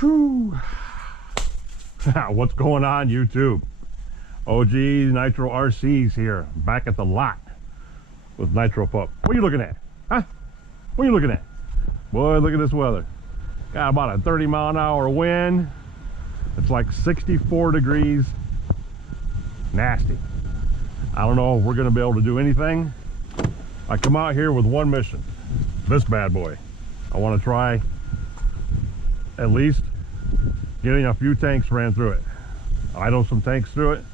Whew. What's going on, YouTube? OG Nitro RC's here, back at the lot with Nitro Pup. What are you looking at? Huh? What are you looking at? Boy, look at this weather. Got about a 30-mile-an-hour wind. It's like 64 degrees. Nasty. I don't know if we're going to be able to do anything. I come out here with one mission. This bad boy. I want to try at least getting a few tanks ran through it. Idle some tanks through it.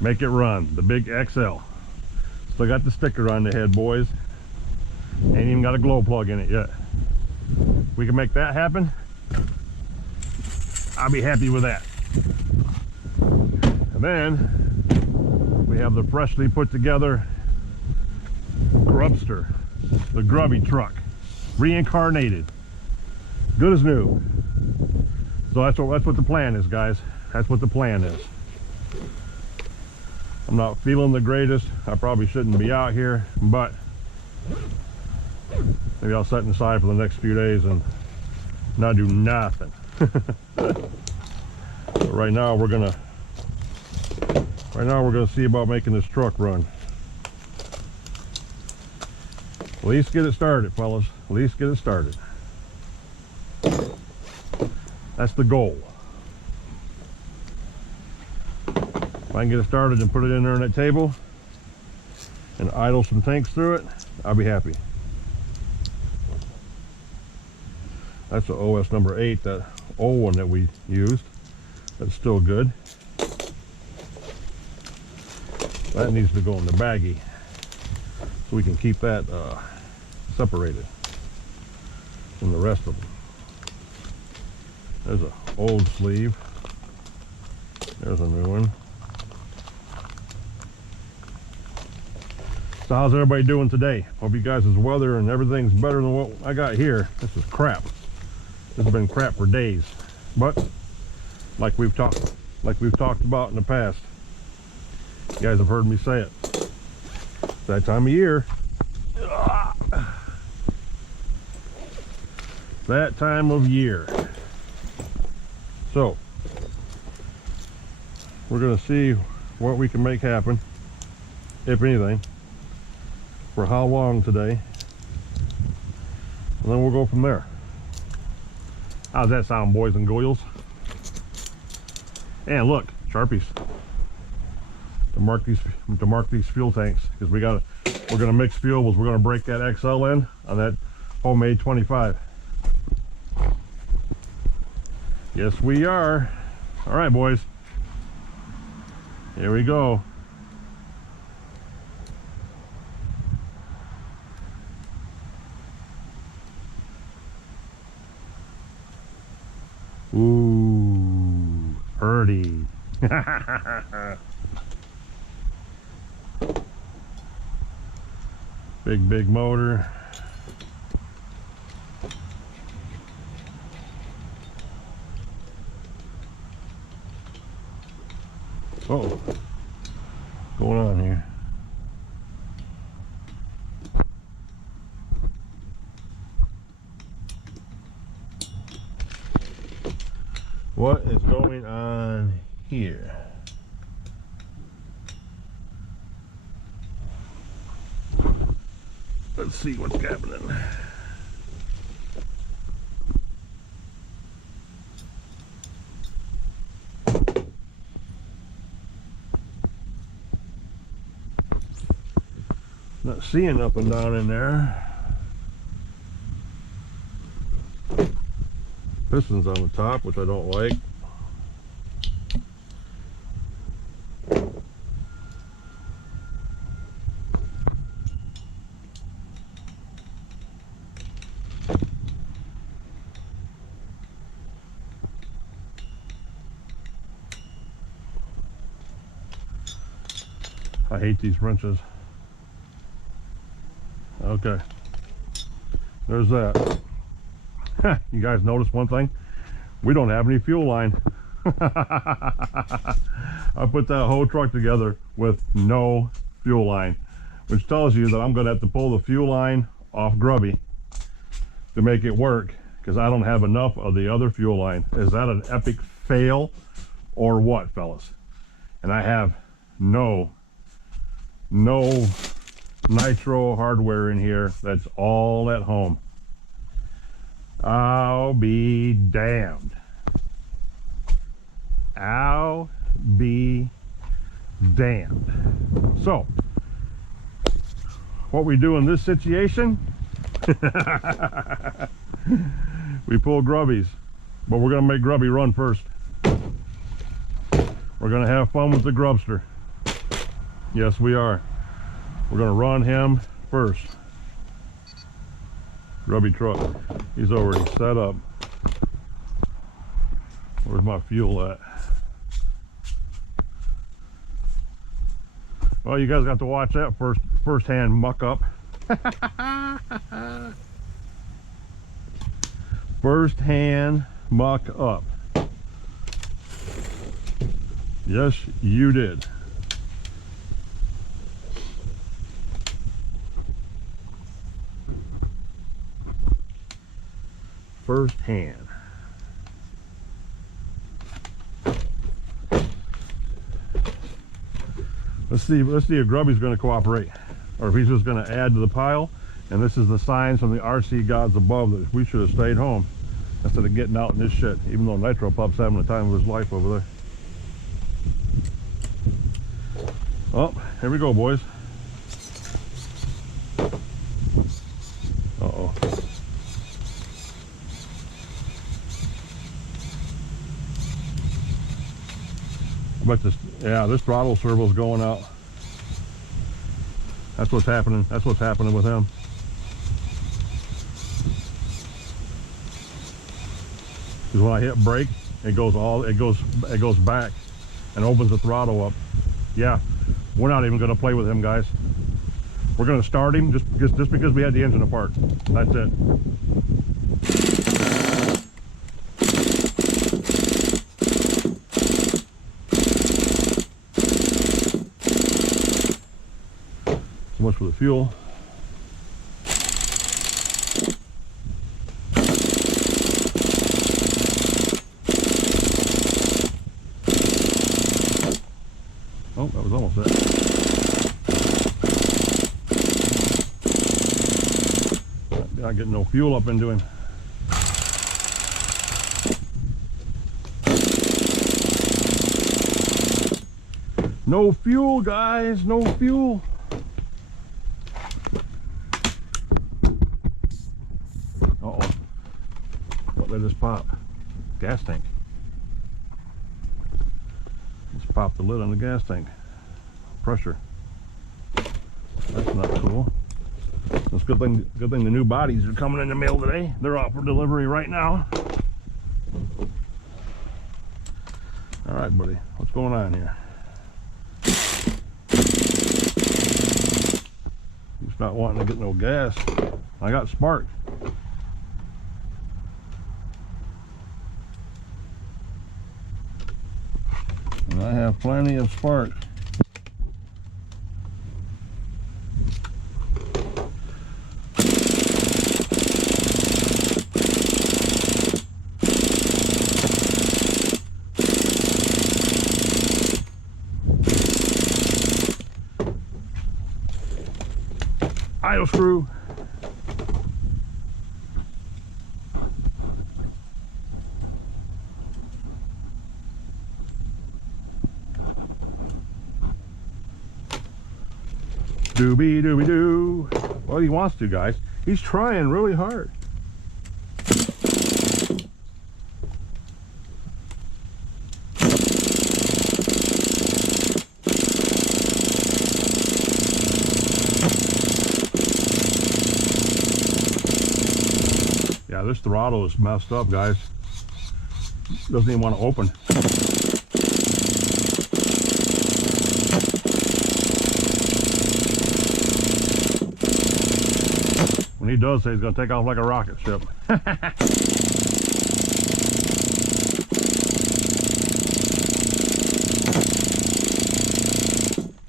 Make it run. The big XL. Still got the sticker on the head, boys. Ain't even got a glow plug in it yet. If we can make that happen, I'll be happy with that. And then we have the freshly put together Grubster, the grubby truck, reincarnated, good as new. So that's what the plan is, guys. That's what the plan is. I'm not feeling the greatest. I probably shouldn't be out here, but maybe I'll set aside for the next few days and not do nothing. But right now we're gonna see about making this truck run. At least get it started, fellas. At least get it started. That's the goal. If I can get it started and put it in there on that table and idle some tanks through it, I'll be happy. That's the OS number 8, that old one that we used. That's still good. That needs to go in the baggie so we can keep that separated from the rest of them. There's an old sleeve. There's a new one. So how's everybody doing today? Hope you guys' weather and everything's better than what I got here. This is crap. This has been crap for days. But like we've talked about in the past, you guys have heard me say it. It's that time of year. That time of year. So we're gonna see what we can make happen, if anything, for how long today, and then we'll go from there. How's that sound, boys and girls? And look, Sharpies to mark these fuel tanks, because we're gonna mix fuels. We're gonna break that XL in on that homemade 25. Yes, we are. All right, boys. Here we go. Ooh, pretty. Big motor. Uh-oh. What's going on here? What is going on here? Let's see what's happening. Not seeing up and down in there. Pistons on the top, which I don't like. I hate these wrenches. Okay, there's that. You guys notice one thing? We don't have any fuel line. I put that whole truck together with no fuel line, which tells you that I'm going to have to pull the fuel line off Grubby to make it work, because I don't have enough of the other fuel line. Is that an epic fail or what, fellas? And I have no nitro hardware in here. That's all at home. I'll be damned. I'll be damned. So, what we do in this situation, we pull grubbies, but we're going to make Grubby run first. We're going to have fun with the grubster. Yes, we are. We're going to run him first. Grubby truck, he's already set up. Where's my fuel at? Well, you guys got to watch that first-hand muck up. First-hand muck up. Yes, you did. First-hand. Let's see if Grubby's going to cooperate, or if he's just going to add to the pile. And this is the signs from the RC gods above that we should have stayed home instead of getting out in this shit, even though Nitro Pup's having the time of his life over there. Oh, here we go, boys. Uh-oh. But this throttle servo's going out. That's what's happening. That's what's happening with him. Because when I hit brake, it goes back and opens the throttle up. Yeah, we're not even going to play with him, guys. We're going to start him just because we had the engine apart. That's it. So much for the fuel. Oh, that was almost it. Not getting no fuel up into him. No fuel, guys, no fuel. Uh-oh. What did this pop? Gas tank. Just popped the lid on the gas tank. Pressure. That's not cool. It's good thing the new bodies are coming in the mail today. They're out for delivery right now. All right, buddy. What's going on here? He's not wanting to get no gas. I got spark. And I have plenty of spark. Idle screw. Doobie doobie doo. Well, he wants to, guys. He's trying really hard. Yeah, this throttle is messed up, guys. Doesn't even want to open. When he does say he's going to take off like a rocket ship.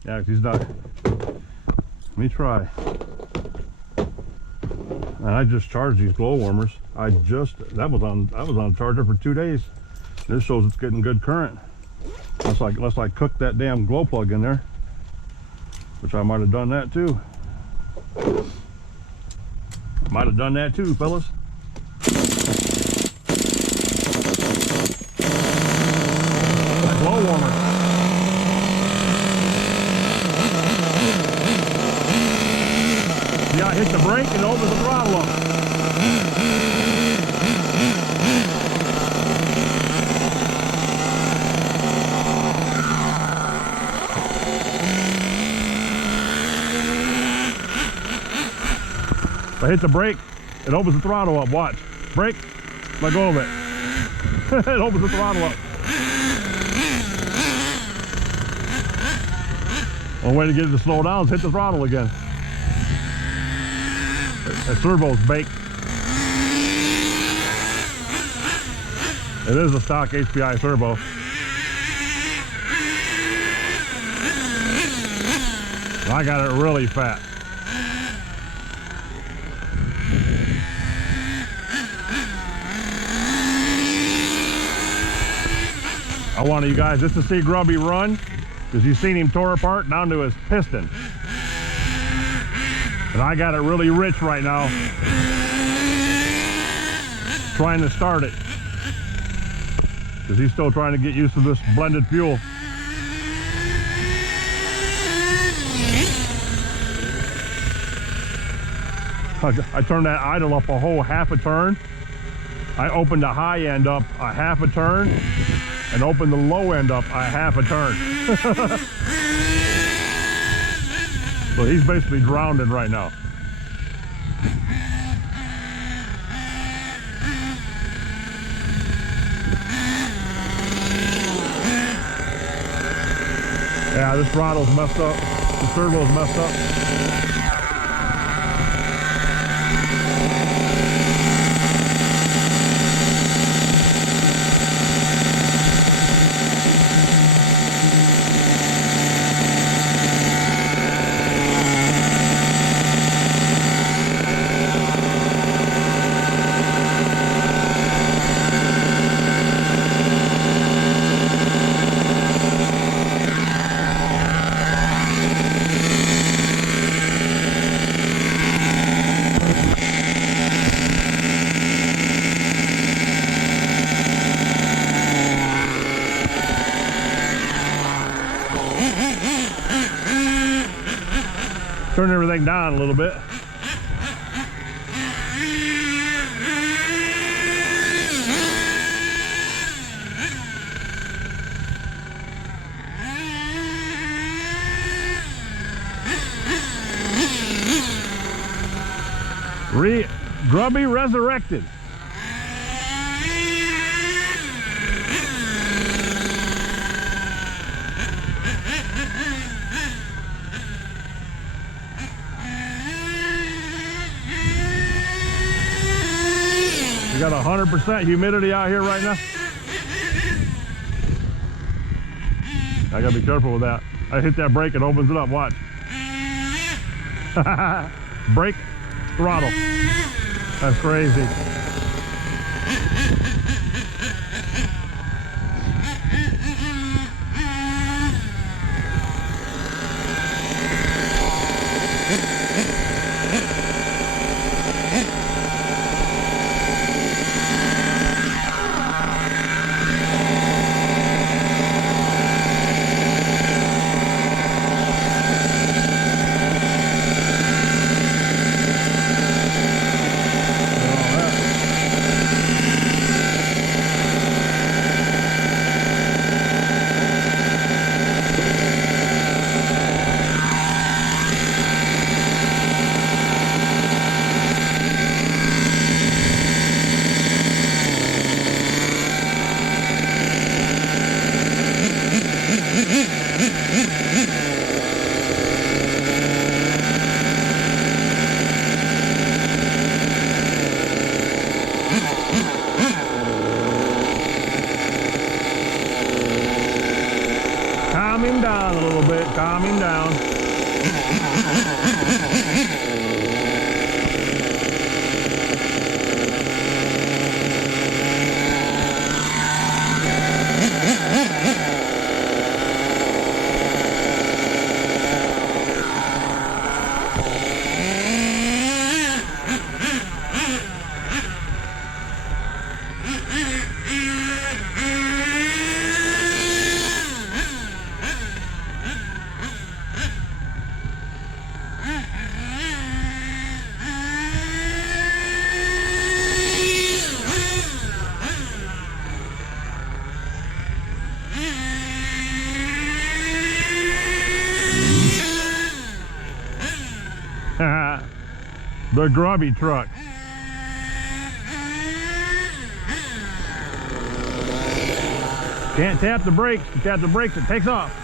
Yeah, he's not. Let me try. And I just charged these glow warmers. That was on charger for 2 days. This shows it's getting good current. Unless I cooked that damn glow plug in there, which I might have done that too. Might have done that too, fellas. Glow warmer. Yeah, I hit the brake and over the throttle up. If I hit the brake, it opens the throttle up. Watch. Brake, let go of it. It opens the throttle up. One way to get it to slow down is hit the throttle again. That servo's baked. It is a stock HPI servo. I got it really fat. I wanted you guys just to see Grubby run, because you've seen him tore apart down to his piston. And I got it really rich right now, trying to start it, because he's still trying to get used to this blended fuel. I turned that idle up a whole half a turn. I opened the high end up a half a turn and opened the low end up a half a turn. So he's basically drowning right now. Yeah, this throttle's messed up. The servo's messed up. Turn everything down a little bit. Grubby resurrected. We got 100% humidity out here right now. I gotta be careful with that. I hit that brake, it opens it up, watch. Brake, throttle. That's crazy. Calm him down a little bit, calm him down. The grubby truck. Can't tap the brakes. You tap the brakes, it takes off.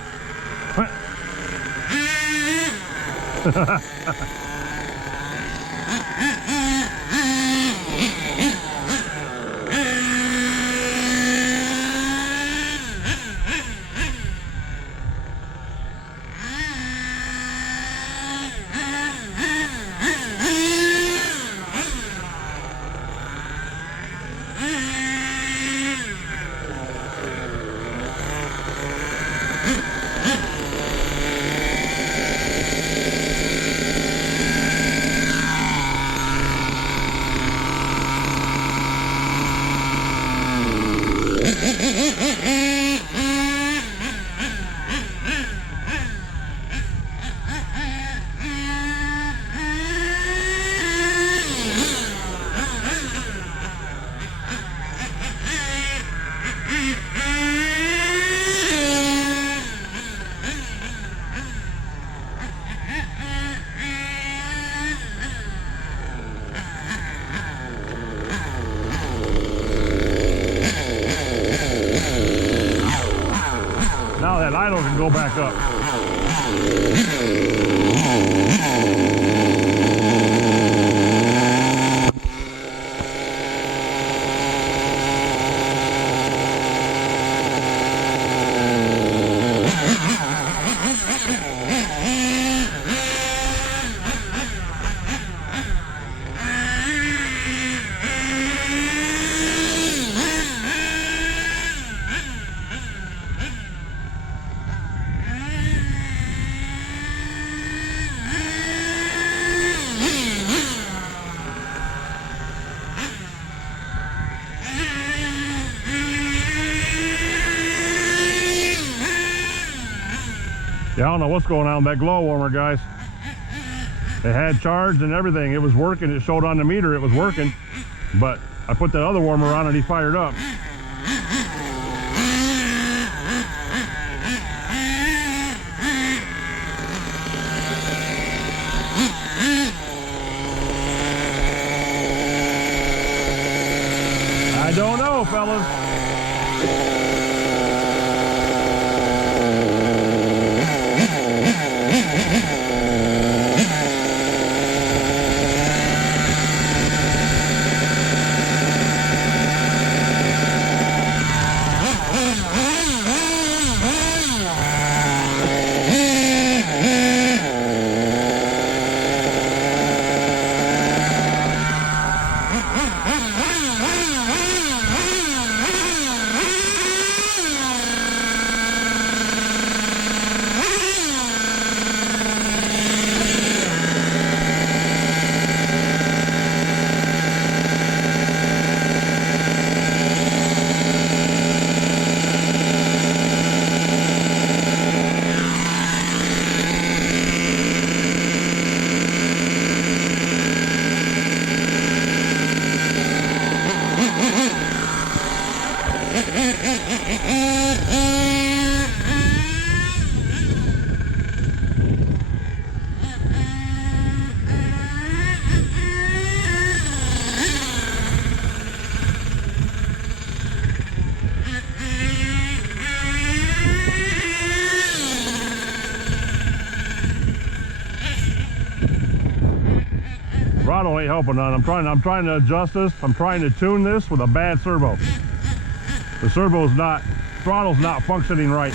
Now that idle can go back up. Yeah, I don't know what's going on with that glow warmer, guys. It had charged and everything. It was working. It showed on the meter it was working. But I put that other warmer on and he fired up. I don't know, fellas. Throttle ain't helping none. I'm trying to adjust this. I'm trying to tune this with a bad servo. The servo's not, throttle's not functioning right.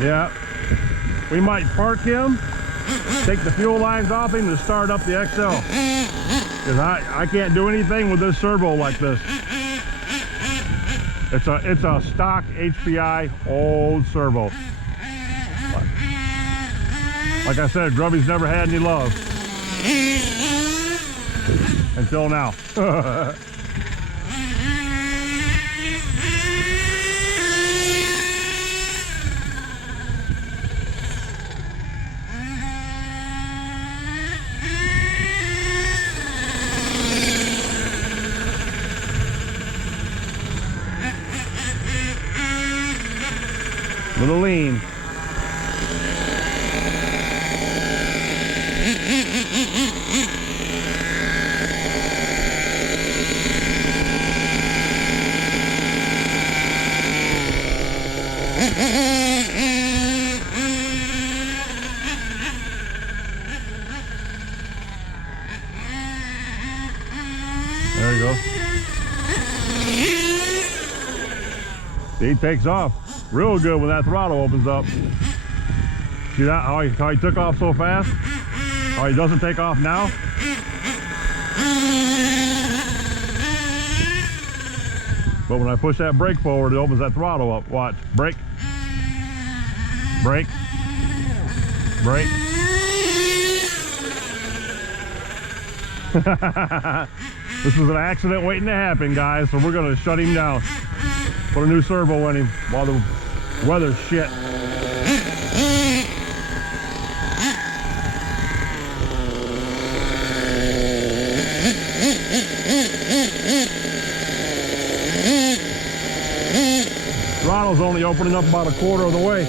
Yeah, we might park him, take the fuel lines off him, and start up the XL. Because I can't do anything with this servo like this. It's a stock HPI old servo. Like I said, Grubby's never had any love. Until now. Little lean. There you go. See, he takes off real good when that throttle opens up. See that? How he took off so fast? How he doesn't take off now? But when I push that brake forward, it opens that throttle up. Watch. Brake. Brake. Brake. This was an accident waiting to happen, guys, so we're going to shut him down. Put a new servo in him while the weather's shit. Throttle's only opening up about a quarter of the way.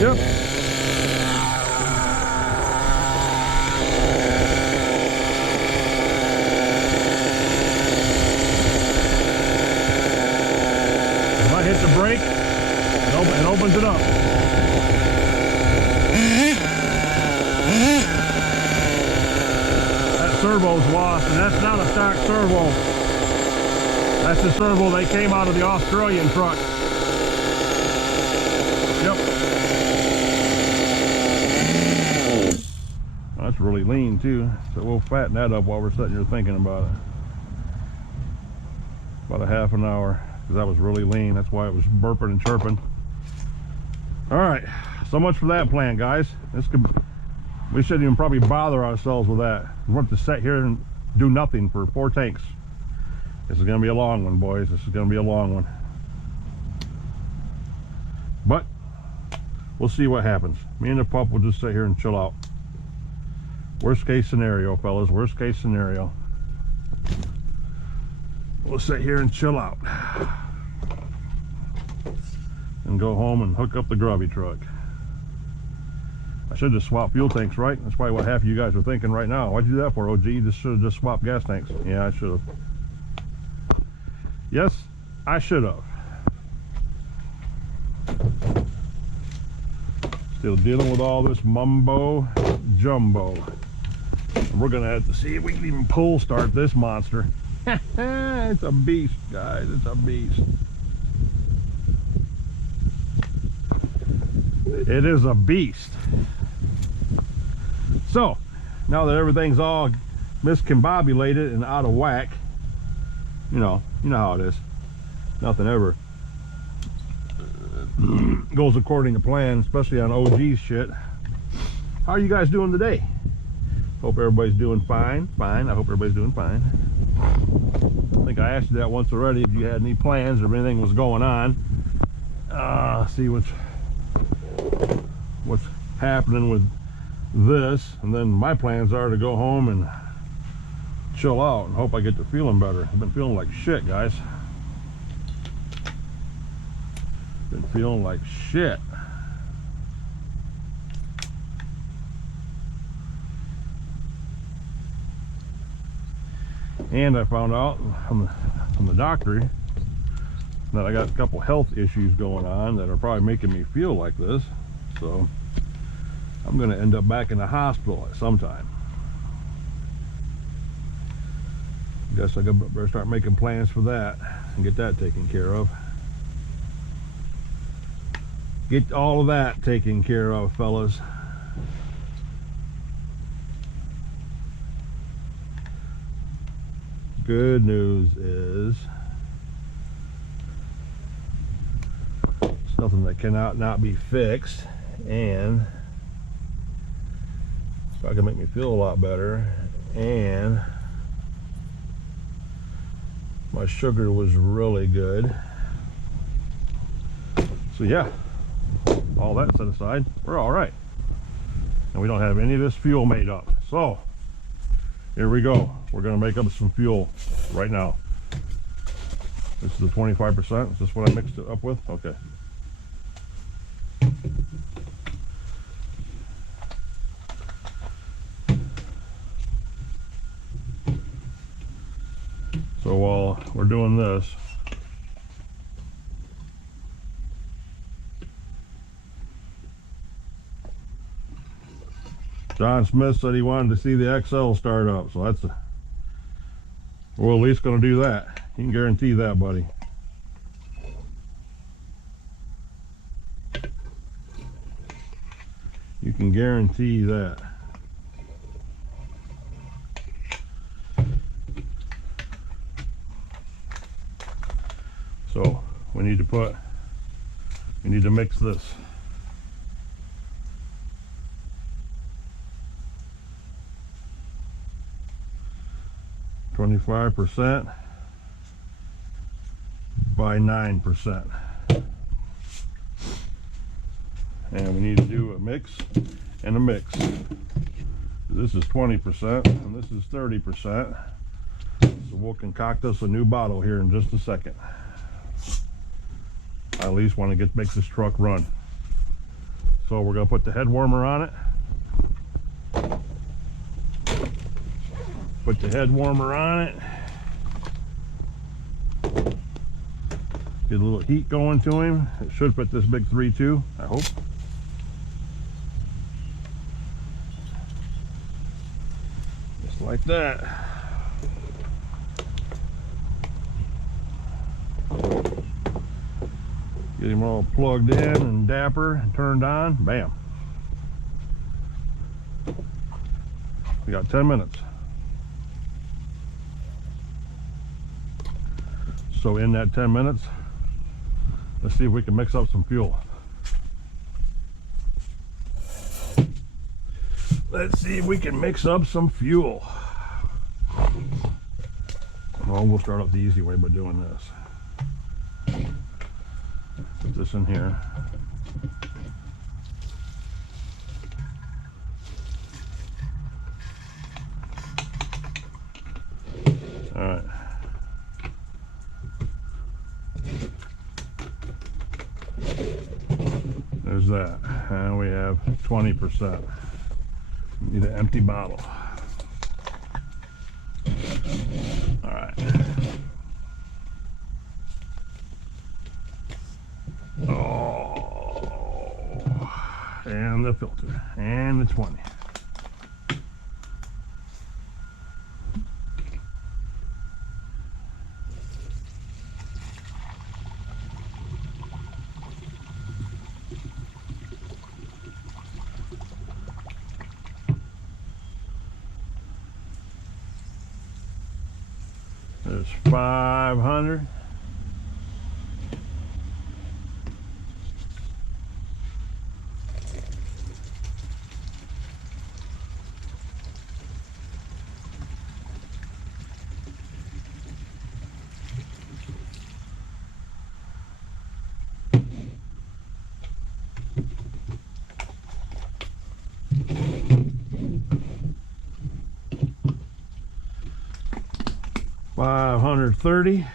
Yep. If I hit the brake, it opens it up. That servo's lost, and that's not a stock servo. That's the servo they came out of the Australian truck. Yep. Well, that's really lean too, so we'll fatten that up while we're sitting here thinking about it. About a half an hour, because that was really lean. That's why it was burping and chirping. All right, so much for that plan, guys. We shouldn't even probably bother ourselves with that. We want to sit here and do nothing for 4 tanks. This is going to be a long one, boys. This is going to be a long one. But we'll see what happens. Me and the pup will just sit here and chill out. Worst case scenario, fellas. Worst case scenario. We'll sit here and chill out. And go home and hook up the grubby truck. I should just swap fuel tanks, right? That's probably what half of you guys are thinking right now. Why'd you do that for, OG? You just should have just swapped gas tanks. Yeah, I should have. Yes, I should have. Still dealing with all this mumbo jumbo. And we're gonna have to see if we can even pull start this monster. It's a beast, guys. It's a beast. It is a beast. So, now that everything's all miscombobulated and out of whack, you know how it is. Nothing ever goes according to plan, especially on OG's shit. How are you guys doing today? Hope everybody's doing fine. Fine. I hope everybody's doing fine. I think I asked you that once already, if you had any plans or if anything was going on. See what's happening with this, and then my plans are to go home and chill out and hope I get to feeling better. I've been feeling like shit, guys. Been feeling like shit. And I found out from the doctor that I got a couple health issues going on that are probably making me feel like this. So I'm going to end up back in the hospital at some time. Guess I better start making plans for that and get that taken care of. Get all of that taken care of, fellas. Good news is it's nothing that cannot not be fixed, and it's probably gonna make me feel a lot better. And my sugar was really good. So yeah, all that set aside, we're all right. And we don't have any of this fuel made up. So here we go. We're gonna make up some fuel right now. This is the 25%. Is this what I mixed it up with? Okay. So while we're doing this, John Smith said he wanted to see the XL start up, so that's we're at least going to do that. You can guarantee that, buddy. You can guarantee that. So we need to mix this. %, by 9%. And we need to do a mix and a mix. This is 20% and this is 30%. So we'll concoct us a new bottle here in just a second. I at least want to make this truck run. So we're going to put the head warmer on it. Put the head warmer on it. Get a little heat going to him. It should fit this big 3.2, I hope. Just like that. Get him all plugged in and dapper and turned on. Bam. We got 10 minutes. So in that 10 minutes, let's see if we can mix up some fuel. Let's see if we can mix up some fuel. Well, we'll start off the easy way by doing this. Put this in here. All right. There's that. And we have 20%. Need an empty bottle. All right. Oh, and the filter and the 20. There's 500. $530.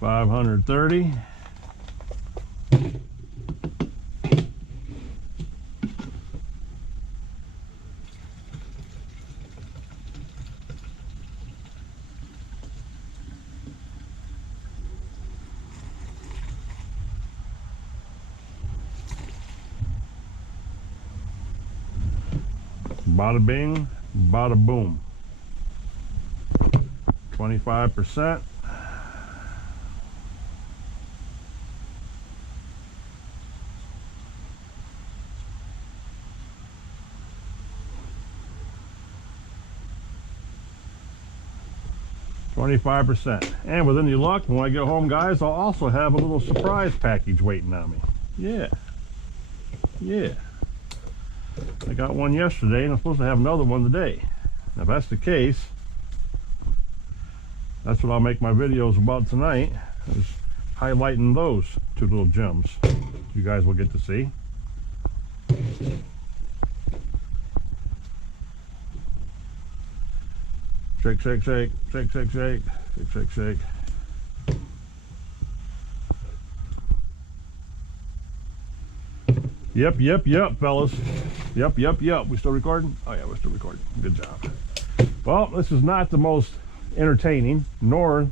$530. Bada bing, bada boom. 25%. And with any luck, when I get home, guys, I'll also have a little surprise package waiting on me. Yeah. I got one yesterday, and I'm supposed to have another one today. If that's the case, that's what I'll make my videos about tonight, is highlighting those two little gems you guys will get to see. Shake, shake, shake, shake, shake, shake, shake, shake, shake. Yep, fellas. Yep. We still recording? Oh yeah, we're still recording. Good job. Well, this is not the most entertaining, nor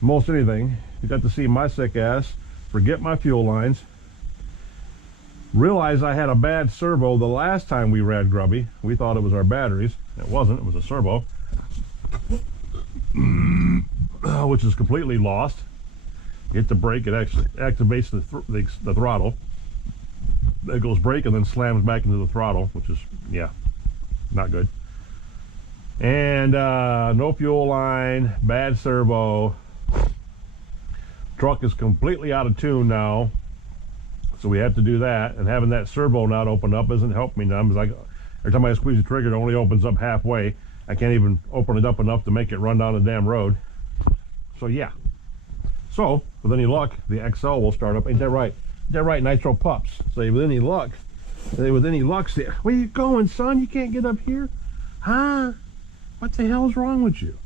most anything. You got to see my sick ass forget my fuel lines. Realize I had a bad servo the last time we ran Grubby. We thought it was our batteries. It wasn't. It was a servo, which is completely lost. Hit the brake, it actually activates the throttle. It goes brake and then slams back into the throttle, which is, yeah, not good. And no fuel line, bad servo. Truck is completely out of tune now, so we have to do that. And having that servo not open up isn't helping me none, because every time I squeeze the trigger, it only opens up halfway. I can't even open it up enough to make it run down the damn road. So yeah. So with any luck, the XL will start up. Ain't that right? They're right, Nitro Pups. Say with any luck, say, where you going, son? You can't get up here? Huh? What the hell's wrong with you?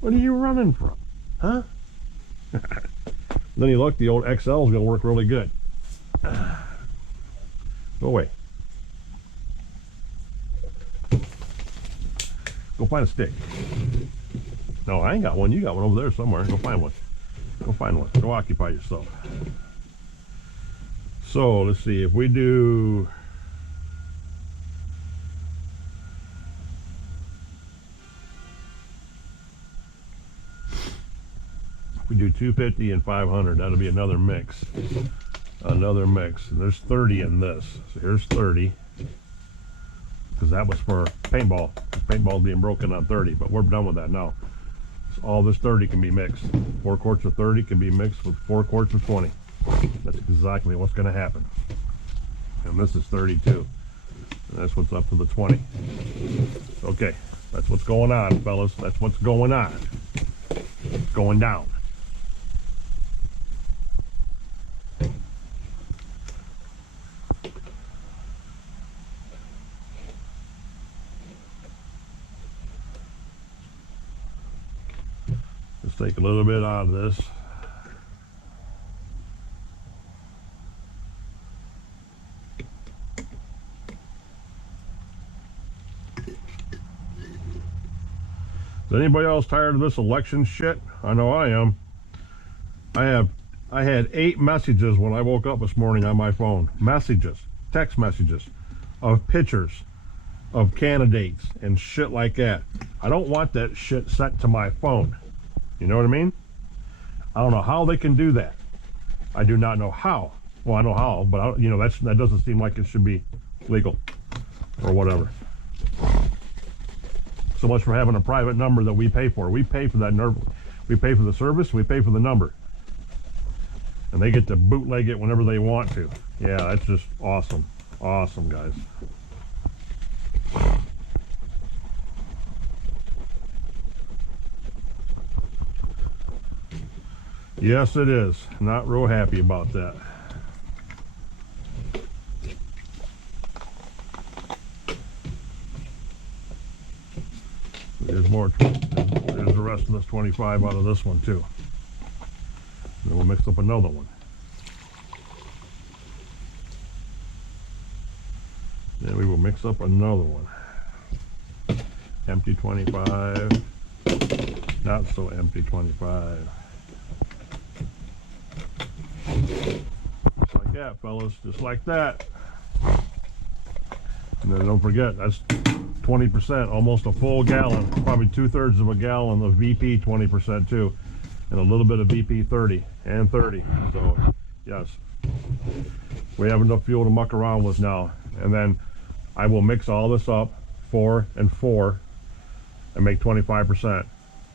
What are you running from? Huh? With any luck, the old XL is going to work really good. Go away. Go find a stick. No, I ain't got one. You got one over there somewhere. Go find one. Go find one. Go occupy yourself. So let's see if we do if we do 250 and 500, that'll be another mix. Another mix. And there's 30 in this. So here's 30. Because that was for paintball. Paintball being broken on 30, but we're done with that now. So all this 30 can be mixed. 4 quarts of 30 can be mixed with 4 quarts of 20. That's exactly what's going to happen. And this is 32. And that's what's up to the 20. Okay, that's what's going on, fellas. That's what's going on. It's going down. Let's take a little bit out of this. Is anybody else tired of this election shit? I know I am. I had 8 messages when I woke up this morning on my phone. Messages, text messages of pictures of candidates and shit like that. I don't want that shit sent to my phone. You know what I mean? I don't know how they can do that. I do not know how. Well, I know how, but that doesn't seem like it should be legal or whatever. So much for having a private number that we pay for. We pay for that number. We pay for the service. We pay for the number. And they get to bootleg it whenever they want to. Yeah, that's just awesome. Awesome, guys. Yes, it is. Not real happy about that. There's more. There's the rest of this 25 out of this one too. Then we'll mix up another one. Then we will mix up another one. Empty 25. Not so empty 25. Just like that, fellas. Just like that. And then don't forget, that's 20%, almost a full gallon, probably 2/3 of a gallon of VP 20% too, and a little bit of VP 30 and 30. So yes, we have enough fuel to muck around with now. And then I will mix all this up, 4 and 4, and make 25%.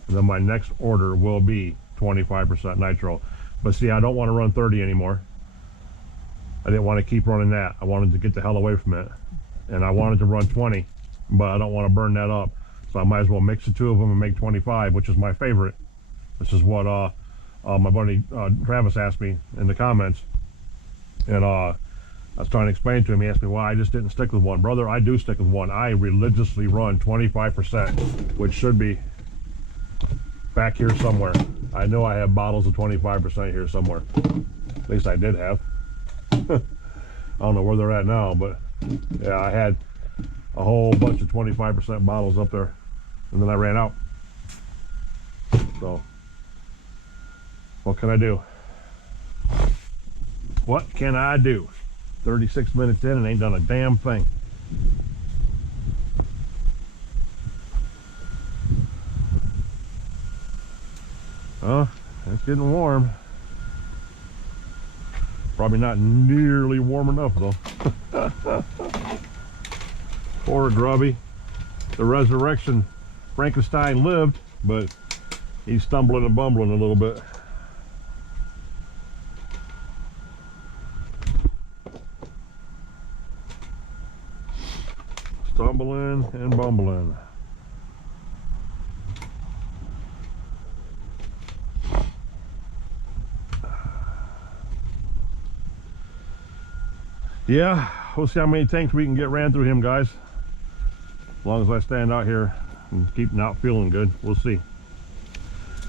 And then my next order will be 25% nitro. But see, I don't want to run 30 anymore. I didn't want to keep running that. I wanted to get the hell away from it. And I wanted to run 20, but I don't want to burn that up. So I might as well mix the two of them and make 25, which is my favorite. This is what my buddy Travis asked me in the comments. And I was trying to explain to him. He asked me why I just didn't stick with one. Brother, I do stick with one. I religiously run 25%, which should be back here somewhere. I know I have bottles of 25% here somewhere. At least I did have. I don't know where they're at now, but yeah, I had a whole bunch of 25% bottles up there, and then I ran out. So, what can I do? What can I do? 36 minutes in and ain't done a damn thing. Oh, it's getting warm. Probably not nearly warm enough though. Poor Grubby. The resurrection Frankenstein lived, but he's stumbling and bumbling a little bit. Stumbling and bumbling. Yeah, we'll see how many tanks we can get ran through him, guys. As long as I stand out here and keep not feeling good, we'll see.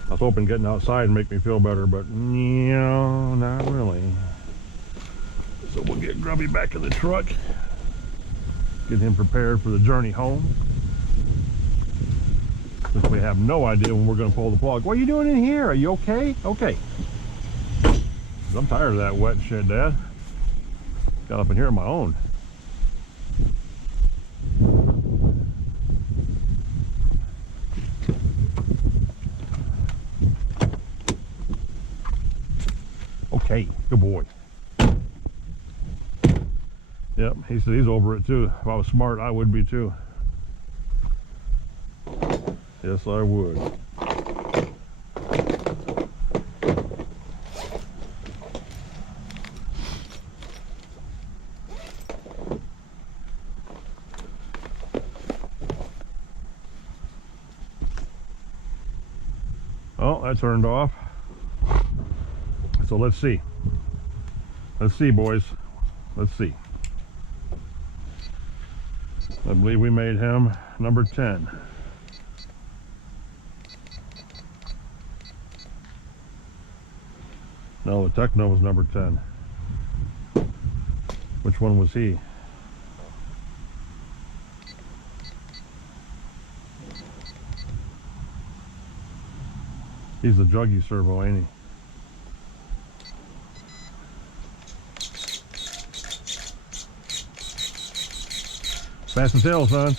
I was hoping getting outside and make me feel better, but no, not really. So we'll get Grubby back in the truck, get him prepared for the journey home, since we have no idea when we're going to pull the plug. What are you doing in here? Are you okay? Okay. I'm tired of that wet shit, Dad. Got up in here on my own. Okay, good boy. Yep, he said he's over it too. If I was smart, I would be too. Yes, I would. Oh, that turned off. So let's see. Let's see, boys. Let's see. I believe we made him number 10. No, the Techno was number 10. Which one was he? He's the Juggy servo, ain't he? Fast as hell, son.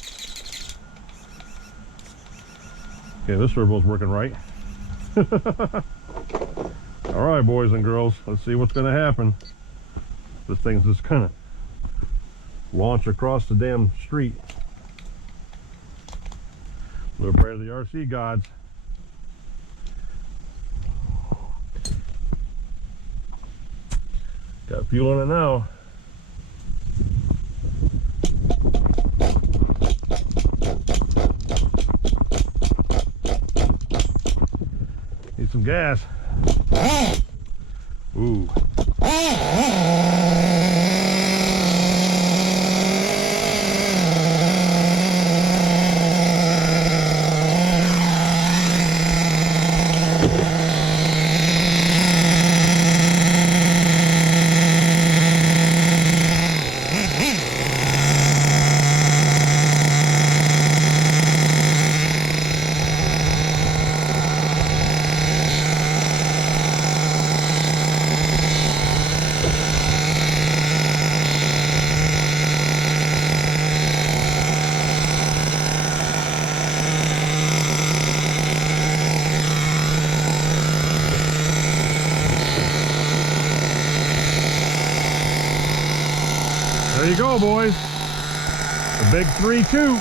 Okay, this servo's working right. All right, boys and girls, let's see what's going to happen. This thing's just kind of launch across the damn street. We'll pray to the RC gods. Got fuel in it now. Need some gas. Ooh. There you go, boys. The big 3-2.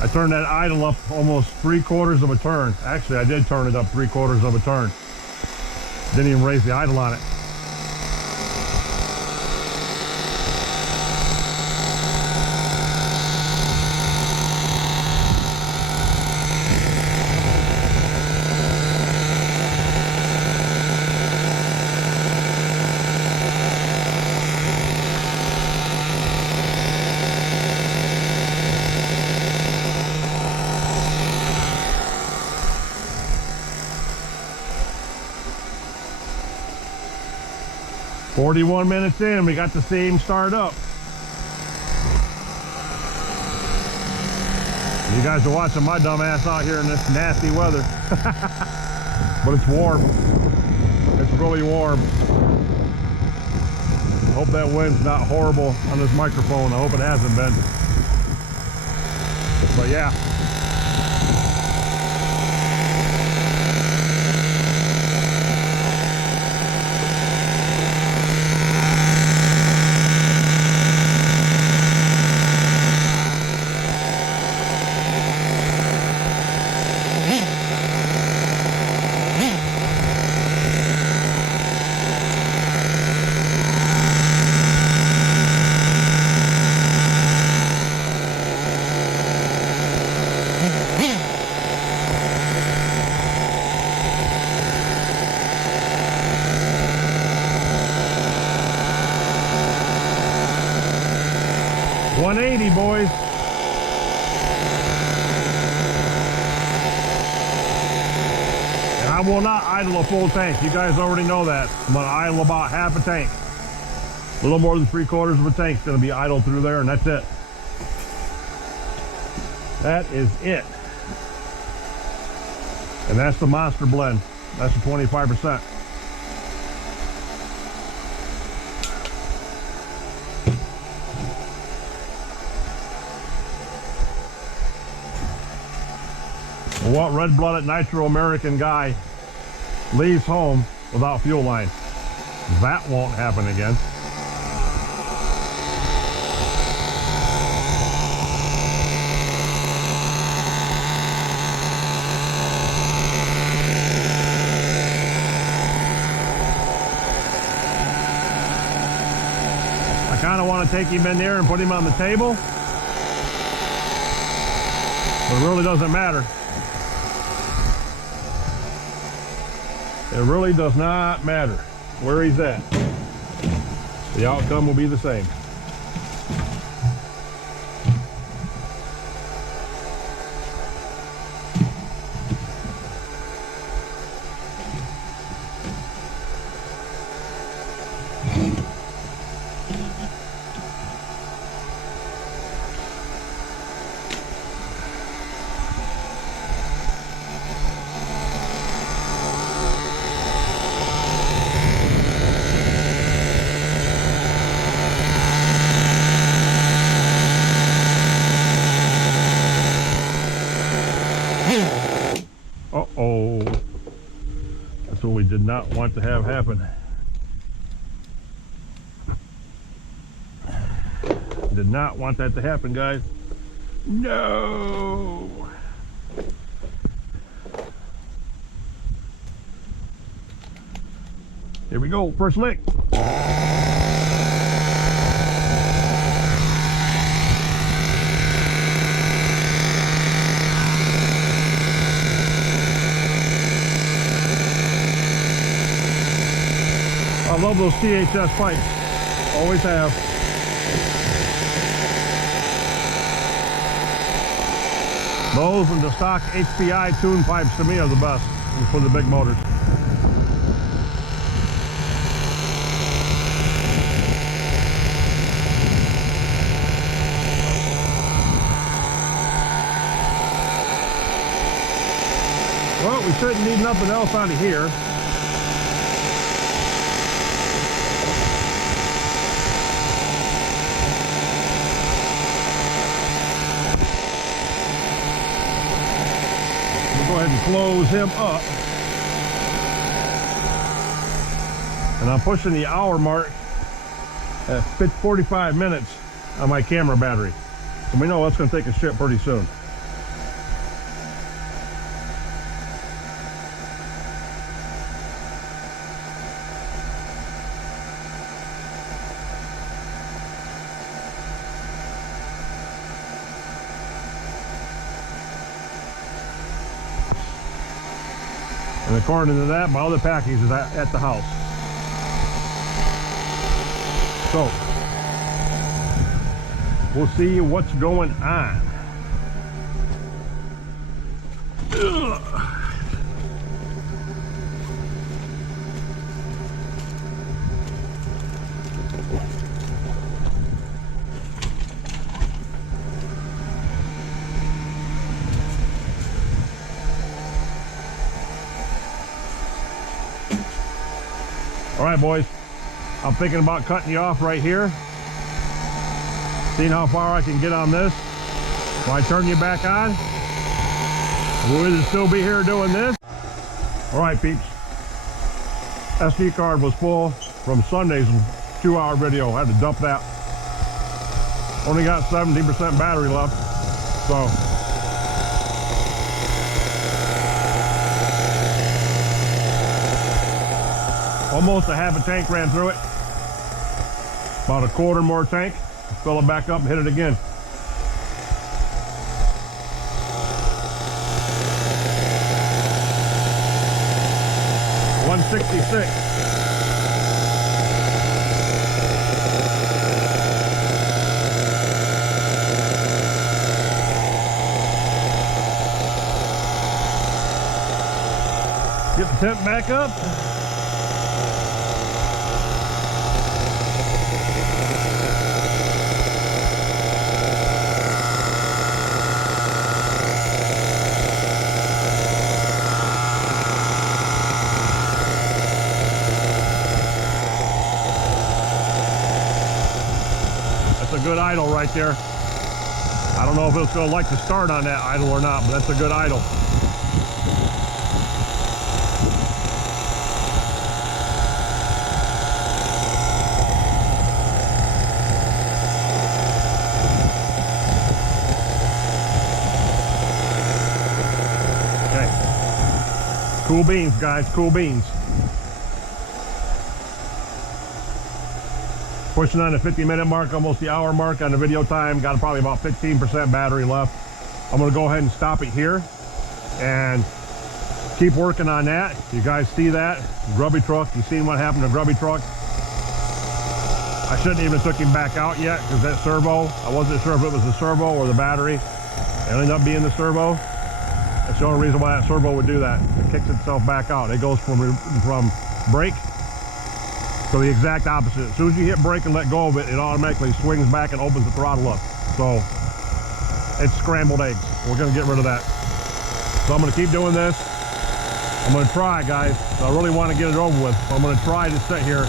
I turned that idle up almost 3/4 of a turn. Actually, I did turn it up 3/4 of a turn. Didn't even raise the idle on it. "41 minutes in, we got the same start up." You guys are watching my dumb ass out here in this nasty weather. But it's warm. It's really warm. Hope that wind's not horrible on this microphone. I hope it hasn't been. But yeah. "180, boys." And I will not idle a full tank. You guys already know that. I'm going to idle about half a tank. A little more than 3/4 of a tank's going to be idle through there, and that's it. That is it. And that's the monster blend. That's the 25%. What red-blooded Nitro American guy leaves home without fuel line? That won't happen again. I kind of want to take him in there and put him on the table, but it really doesn't matter. It really does not matter where he's at. The outcome will be the same. Uh-oh. That's what we did not want to have happen. Did not want that to happen, guys. No. Here we go, first lick. I love those THS pipes. Always have. Those and the stock HPI tune pipes to me are the best for the big motors. Well, we shouldn't need nothing else out of here. Go ahead and close him up. And I'm pushing the hour mark at 45 minutes on my camera battery. So we know that's going to take a ship pretty soon. And according to that, my other package is at the house. So, we'll see what's going on. Ugh. All right, boys, I'm thinking about cutting you off right here, seeing how far I can get on this. If I turn you back on, we'll either still be here doing this. All right, peeps, SD card was full from Sunday's 2-hour video. I had to dump that. Only got 17% battery left, so almost a half a tank ran through it. About a quarter more tank. Fill it back up and hit it again. $166. Get the temp back up. That's a good idle right there. I don't know if it's going to like to start on that idle or not, but that's a good idle. Okay. Cool beans, guys, cool beans. Pushing on the 50-minute mark, almost the hour mark on the video time. Got probably about 15% battery left. I'm going to go ahead and stop it here and keep working on that. You guys see that? Grubby truck. You seen what happened to Grubby truck? I shouldn't even took him back out yet because that servo, I wasn't sure if it was the servo or the battery. It ended up being the servo. That's the only reason why that servo would do that. It kicks itself back out. It goes from brake to the exact opposite. As soon as you hit brake and let go of it, it automatically swings back and opens the throttle up. So it's scrambled eggs. We're going to get rid of that. So I'm going to keep doing this. I'm going to try, guys. I really want to get it over with. So I'm going to try to sit here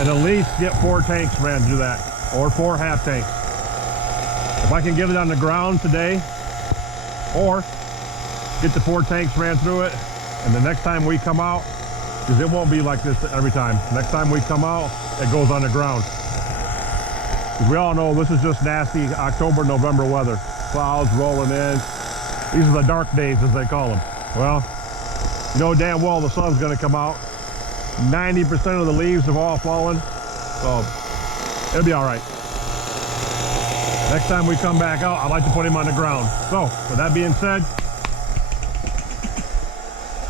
and at least get 4 tanks ran through that, or 4 half tanks. If I can get it on the ground today, or get the 4 tanks ran through it, and the next time we come out, because it won't be like this every time. Next time we come out, it goes on the ground. Because we all know this is just nasty October, November weather. Clouds rolling in. These are the dark days, as they call them. Well, you know damn well the sun's going to come out. 90% of the leaves have all fallen. So it'll be all right. Next time we come back out, I'd like to put him on the ground. So with that being said,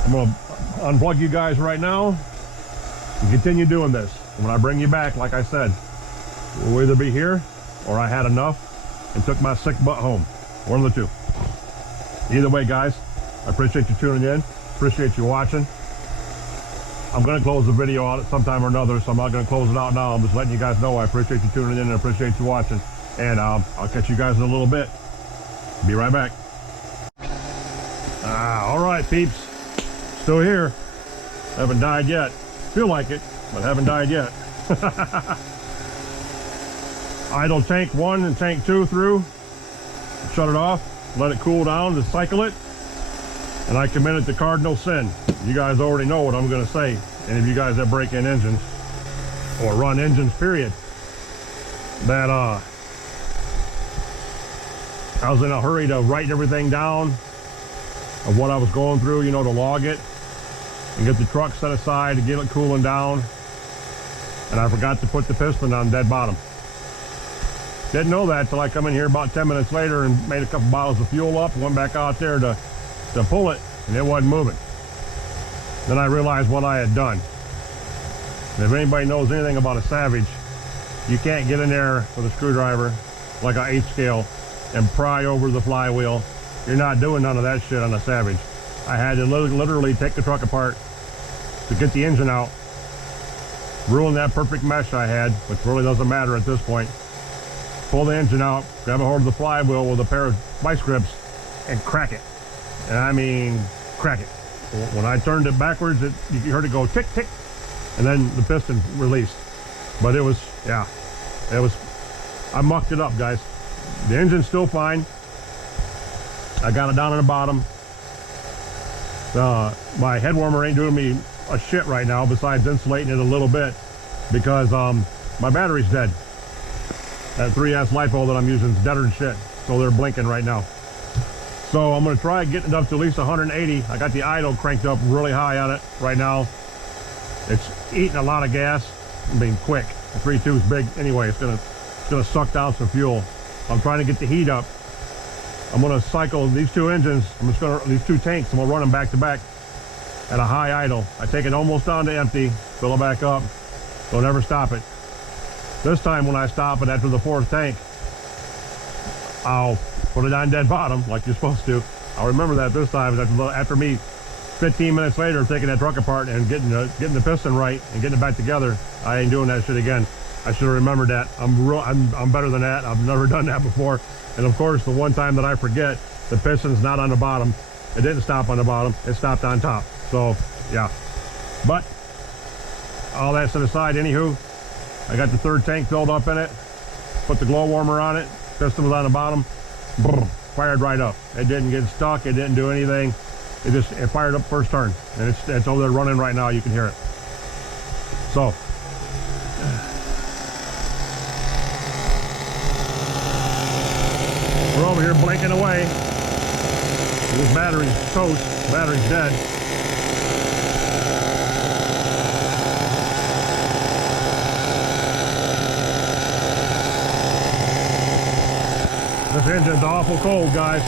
I'm going to unplug you guys right now and continue doing this. When I bring you back, like I said, we'll either be here or I had enough and took my sick butt home. One of the two. Either way, guys, I appreciate you tuning in. Appreciate you watching. I'm going to close the video out at some time or another, so I'm not going to close it out now. I'm just letting you guys know I appreciate you tuning in and appreciate you watching. And I'll catch you guys in a little bit. Be right back. All right, peeps. Still here. Haven't died yet. Feel like it, but haven't died yet. Idle tank 1 and tank 2 through. Shut it off. Let it cool down to cycle it. And I committed to cardinal sin. You guys already know what I'm going to say. Any of you guys that break in engines or run engines, period. That I was in a hurry to write everything down of what I was going through, you know, to log it and get the truck set aside to get it cooling down. And I forgot to put the piston on dead bottom. Didn't know that till I come in here about 10 minutes later and made a couple bottles of fuel up and went back out there to pull it, and it wasn't moving. Then I realized what I had done. If anybody knows anything about a Savage, you can't get in there with a screwdriver like an 8 scale and pry over the flywheel. You're not doing none of that shit on a Savage. I had to literally take the truck apart to get the engine out, ruin that perfect mesh I had, which really doesn't matter at this point. Pull the engine out, grab a hold of the flywheel with a pair of vice grips, and crack it. And I mean, crack it. When I turned it backwards, you heard it go tick, tick, and then the piston released. But it was, yeah, I mucked it up, guys. The engine's still fine. I got it down on the bottom. My head warmer ain't doing me a shit right now besides insulating it a little bit because my battery's dead. That 3S LiPo that I'm using is deader than shit, so they're blinking right now. So I'm going to try getting it up to at least 180. I got the idle cranked up really high on it right now. It's eating a lot of gas. I mean, quick. The 3.2 is big anyway. It's gonna suck down some fuel. I'm trying to get the heat up. I'm going to cycle these two engines. These two tanks, I'm going to run them back to back at a high idle. I take it almost down to empty, fill it back up. Don't ever stop it. This time when I stop it after the 4th tank, I'll put it on dead bottom like you're supposed to. I'll remember that this time. After me 15 minutes later taking that truck apart and getting the piston right and getting it back together, I ain't doing that shit again. I should have remembered that. I'm better than that. I've never done that before. And of course, the one time that I forget, the piston's not on the bottom. It didn't stop on the bottom. It stopped on top. So yeah. But all that set aside, anywho, I got the 3rd tank filled up in it, put the glow warmer on it, piston was on the bottom, brr, fired right up. It didn't get stuck, it didn't do anything. It fired up first turn, and it's over there running right now. You can hear it. So we're over here blinking away. This battery's toast, battery's dead. This engine's awful cold, guys.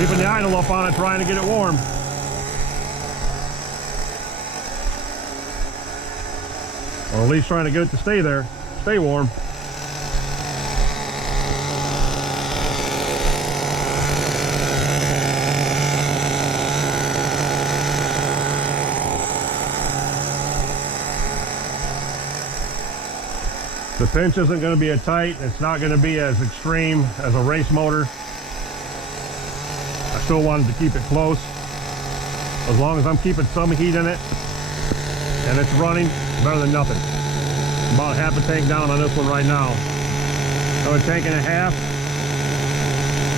Keeping the idle up on it, trying to get it warm. Or at least trying to get it to stay there, stay warm. The pinch isn't going to be as tight. It's not going to be as extreme as a race motor. I still wanted to keep it close. As long as I'm keeping some heat in it and it's running, better than nothing. About half a tank down on this one right now. Another tank and a half,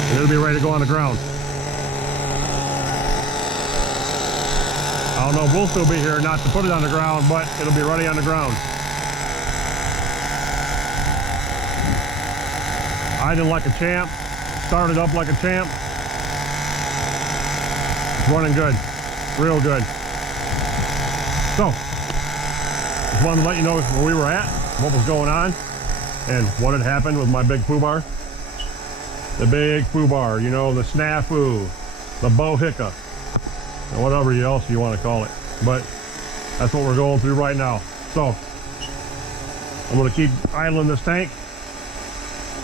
and it'll be ready to go on the ground. I don't know if we'll still be here not to put it on the ground, but it'll be ready on the ground. Idling like a champ, started up like a champ. It's running good, real good. So, just wanted to let you know where we were at, what was going on, and what had happened with my big foo bar. The big foo bar, you know, the SNAFU, the Bohica, and whatever else you want to call it. But that's what we're going through right now. So, I'm going to keep idling this tank.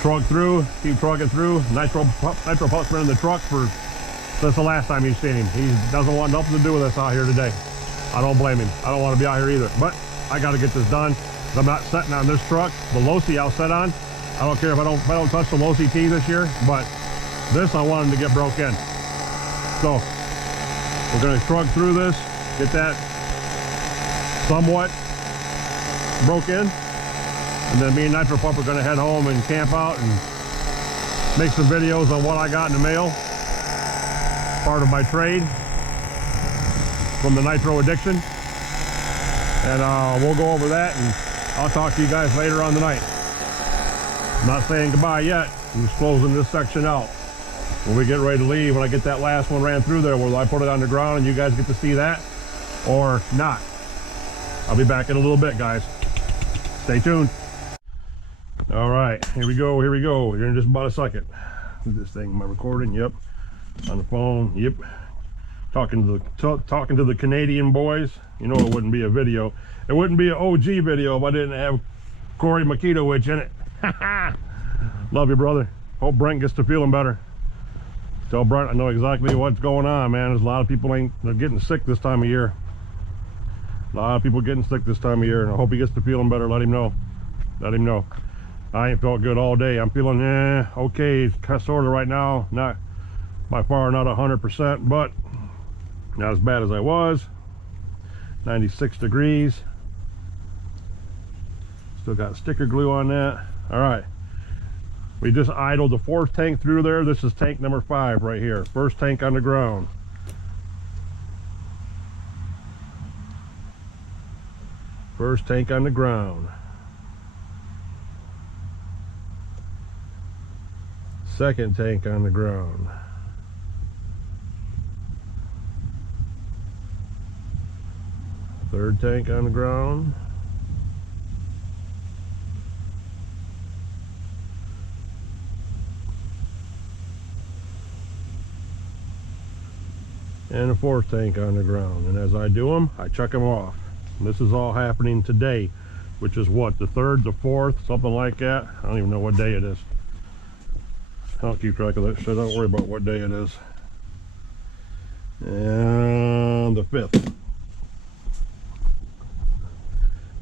Trug through, keep trucking through. Nitro Pup's been in the truck since the last time you've seen him. He doesn't want nothing to do with us out here today. I don't blame him. I don't want to be out here either. But I got to get this done. I'm not setting on this truck. The Losi I'll set on. I don't care if I don't touch the Losi T this year. But this I want him to get broke in. So we're going to trug through this, get that somewhat broke in. And then me and Nitro Pup are going to head home and camp out and make some videos on what I got in the mail. Part of my trade from the Nitro Addiction. And we'll go over that, and I'll talk to you guys later on tonight. I'm not saying goodbye yet. I'm just closing this section out. When we get ready to leave, when I get that last one ran through there, whether I put it on the ground and you guys get to see that or not. I'll be back in a little bit, guys. Stay tuned. All right, here we go, here we go. Here in just about a second. This thing, am I recording? Yep. On the phone, yep. Talking to the Canadian boys. You know, it wouldn't be a video. It wouldn't be an OG video if I didn't have Corey Makitowicz in it. Love you, brother. Hope Brent gets to feeling better. Tell Brent I know exactly what's going on, man. There's a lot of people they're getting sick this time of year. A lot of people getting sick this time of year, and I hope he gets to feeling better. Let him know. Let him know. I ain't felt good all day. I'm feeling okay, sort of right now. Not by far, not 100%, but not as bad as I was. 96 degrees. Still got sticker glue on that. All right. We just idled the 4th tank through there. This is tank number 5 right here. First tank on the ground. First tank on the ground. Second tank on the ground. Third tank on the ground. And a 4th tank on the ground. And as I do them, I chuck them off. And this is all happening today, which is what, the 3rd, the 4th, something like that. I don't even know what day it is. I don't keep track of that shit. I don't worry about what day it is. And the 5th.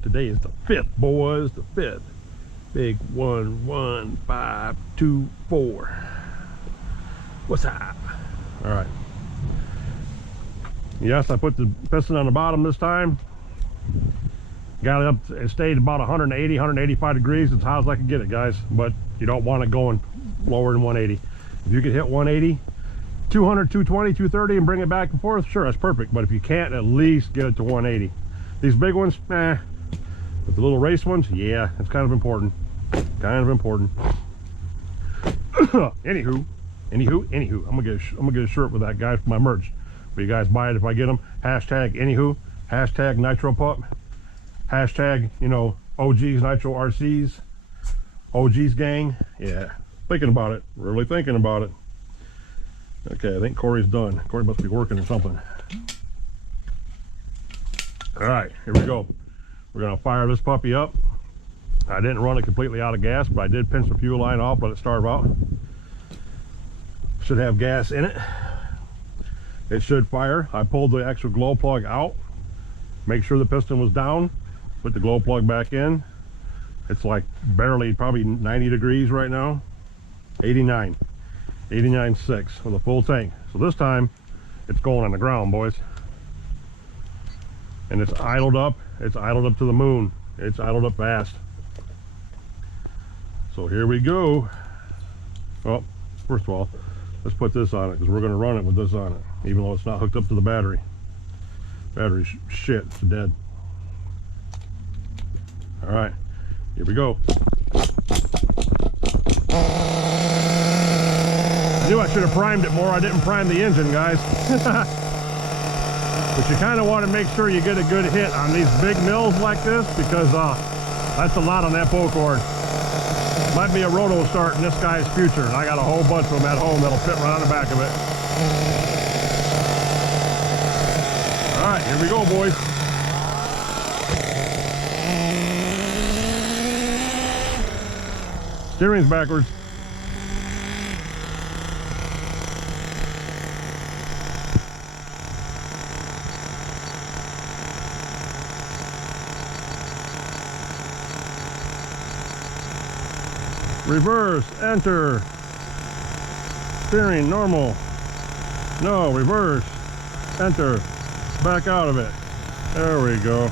Today is the 5th, boys. The 5th. Big 1, 1, 5, 2, 4. What's up? All right. Yes, I put the piston on the bottom this time. Got it up, it stayed about 180, 185 degrees. It's hot as I could get it, guys. But you don't want it going lower than 180. If you could hit 180, 200, 220, 230 and bring it back and forth, sure, that's perfect. But if you can't, at least get it to 180. These big ones, but the little race ones, yeah, it's kind of important. Kind of important. Anywho, I'm gonna get a shirt with that guy for my merch. But you guys buy it if I get them. Hashtag anywho, hashtag nitro pup, hashtag, you know, OGs nitro RCs, OGs gang. Yeah, thinking about it, really thinking about it. Okay, I think Corey's done. Corey must be working or something. All right, here we go. We're gonna fire this puppy up. I didn't run it completely out of gas, but I did pinch the fuel line off, let it starve out. Should have gas in it. It should fire. I pulled the extra glow plug out, make sure the piston was down, put the glow plug back in. It's like barely, probably 90 degrees right now. 89, 89.6 with a full tank. So this time it's going on the ground, boys. And it's idled up to the moon. It's idled up fast. So here we go. Well, first of all, let's put this on it because we're going to run it with this on it, even though it's not hooked up to the battery. Battery's shit, it's dead. All right, here we go. I knew I should have primed it more. I didn't prime the engine, guys. But you kind of want to make sure you get a good hit on these big mills like this, because that's a lot on that pull cord. Might be a roto start in this guy's future, and I got a whole bunch of them at home that'll fit right on the back of it. All right, here we go, boys. Steering's backwards. Reverse, enter. Steering, normal. No, reverse, enter. Back out of it. There we go.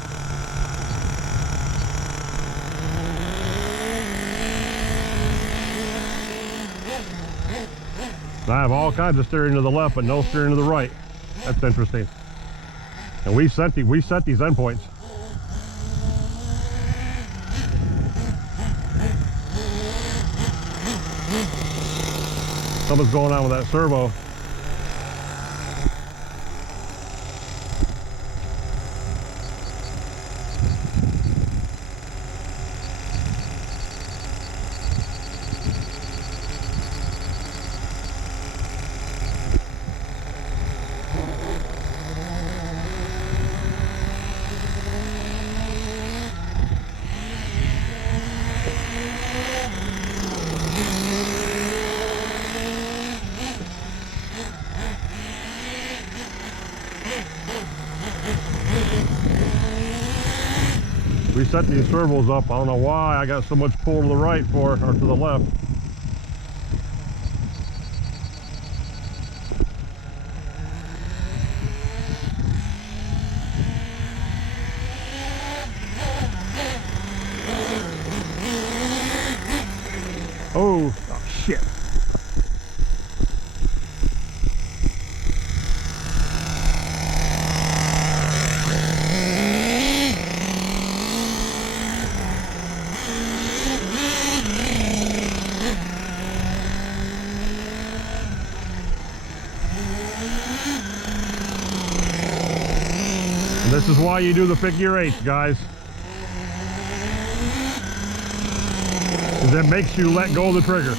I have all kinds of steering to the left, but no steering to the right. That's interesting. And we set these endpoints. Something's going on with that servo. We set these servos up. I don't know why I got so much pull to the right for, or to the left. Oh, shit. And this is why you do the figure eights, guys. Because it makes you let go of the trigger.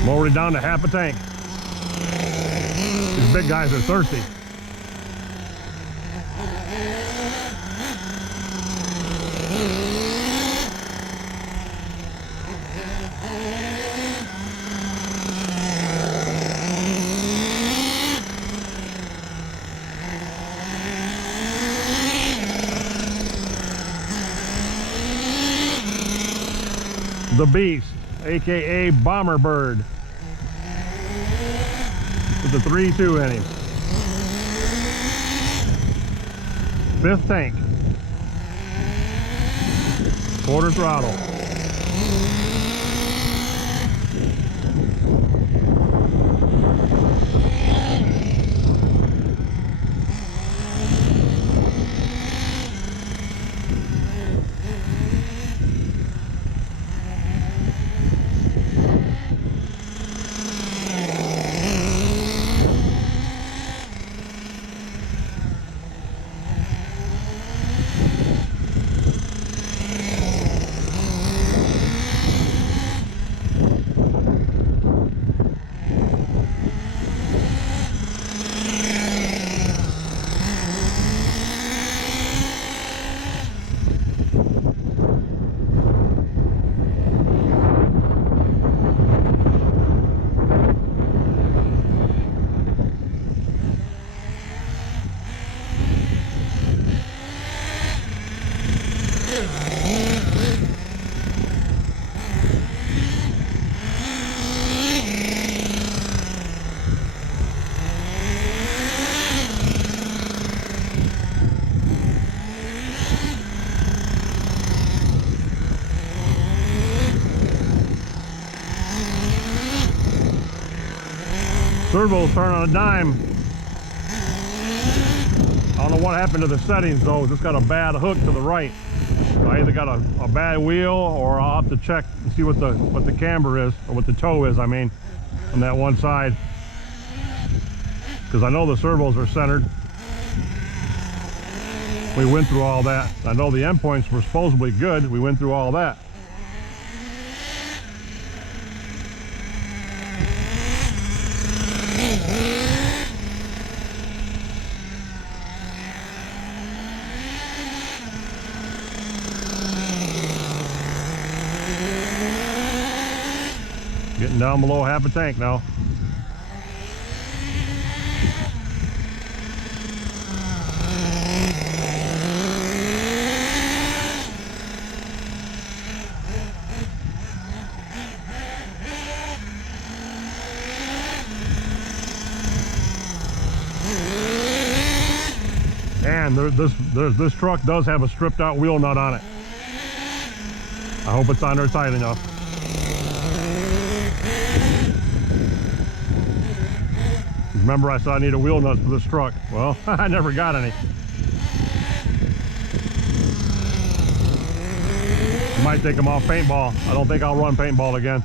I'm already down to half a tank. These big guys are thirsty. The Beast, aka Bomber Bird, with the 3.2 in him. 5th tank, quarter throttle. Servos turn on a dime. I don't know what happened to the settings though. It's just got a bad hook to the right. So I either got a bad wheel, or I'll have to check and see what the camber is, or what the toe is, I mean, on that one side. Because I know the servos are centered. We went through all that. I know the endpoints were supposedly good. We went through all that. Getting down below half a tank now. And this truck does have a stripped out wheel nut on it. I hope it's on there tight enough. Remember I said I need a wheel nut for this truck. Well, I never got any. I might take them off paintball. I don't think I'll run paintball again.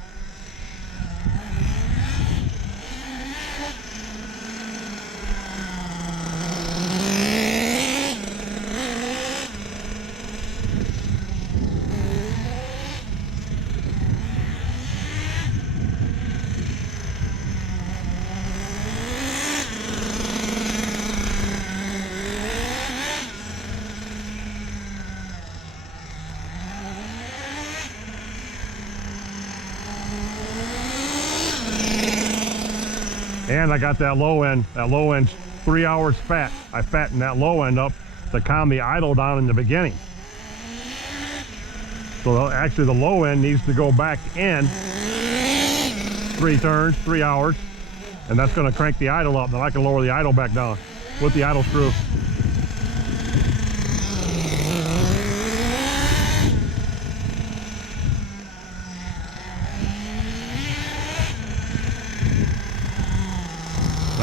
And I got that low end. That low end's 3 hours fat. I fattened that low end up to calm the idle down in the beginning. So actually the low end needs to go back in 3 turns, 3 hours, and that's going to crank the idle up. Then I can lower the idle back down with the idle screw.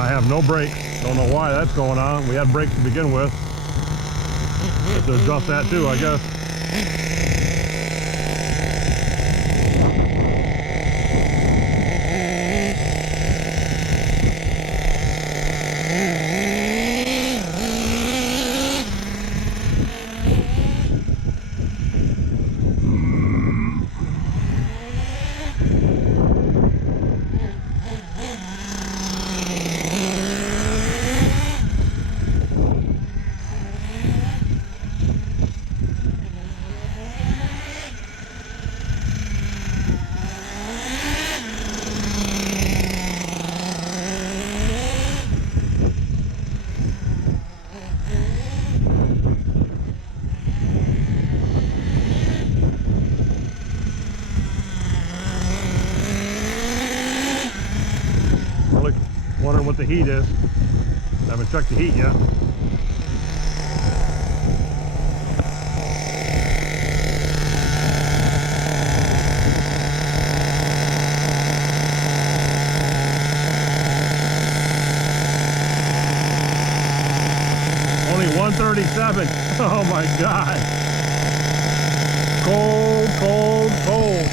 I have no brakes. Don't know why that's going on. We had brakes to begin with. Have to adjust that too, I guess. Wondering what the heat is. I haven't checked the heat yet. Only 137. Oh my God. Cold, cold, cold.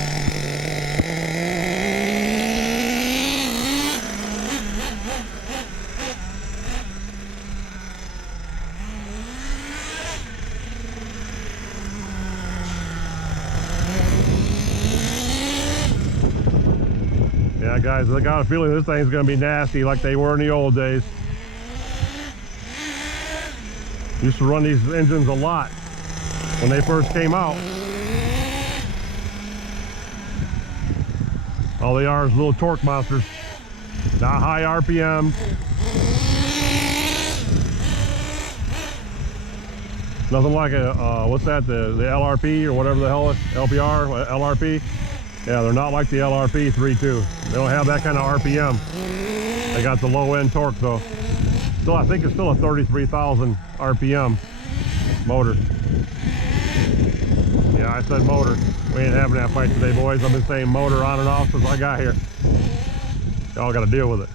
Yeah, guys, I got a feeling this thing's going to be nasty like they were in the old days. Used to run these engines a lot when they first came out. All they are is little torque monsters. Not high RPM. Nothing like a, what's that, the LRP or whatever the hell, LPR, LRP. Yeah, they're not like the LRP 3.2. They don't have that kind of RPM. They got the low end torque though. Still, I think it's still a 33,000 RPM motor. Yeah, I said motor. We ain't having that fight today, boys. I've been saying motor on and off since I got here. Y'all got to deal with it.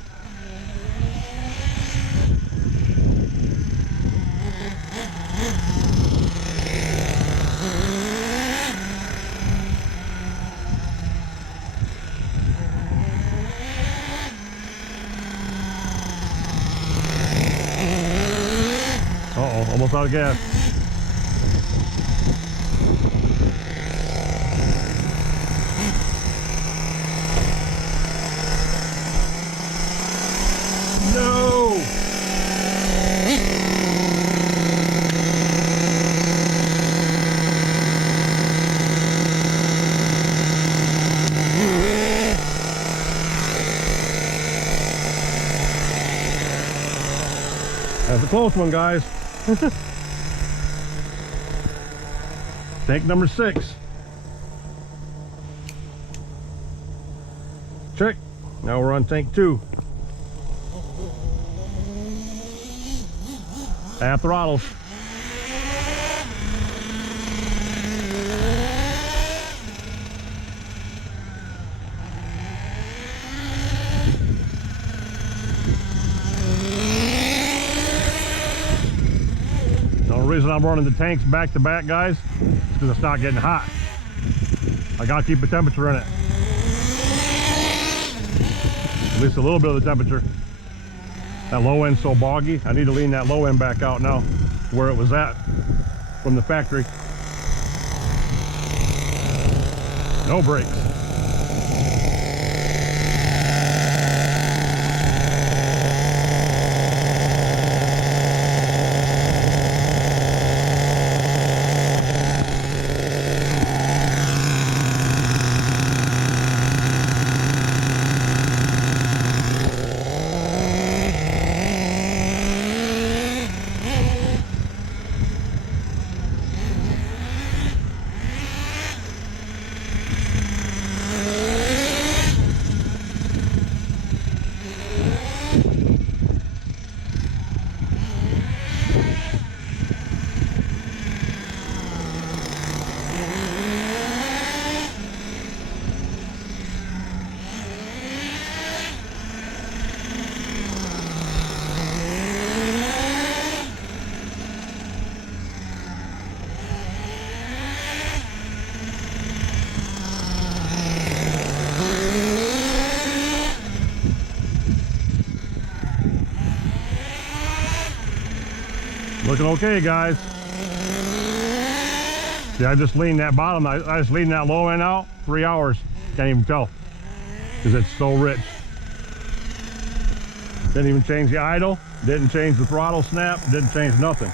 Uh-oh, almost out of gas. No! That's a close one, guys. Tank number 6. Check. Now we're on tank 2. Half throttle. The reason I'm running the tanks back to back, guys, is because it's not getting hot. I gotta keep the temperature in it. At least a little bit of the temperature. That low end's so boggy, I need to lean that low end back out now where it was at from the factory. No brakes. looking okay, guys. See, I just leaned that bottom, I just leaned that low end out, 3 hours. Can't even tell, because it's so rich. Didn't even change the idle, didn't change the throttle snap, didn't change nothing.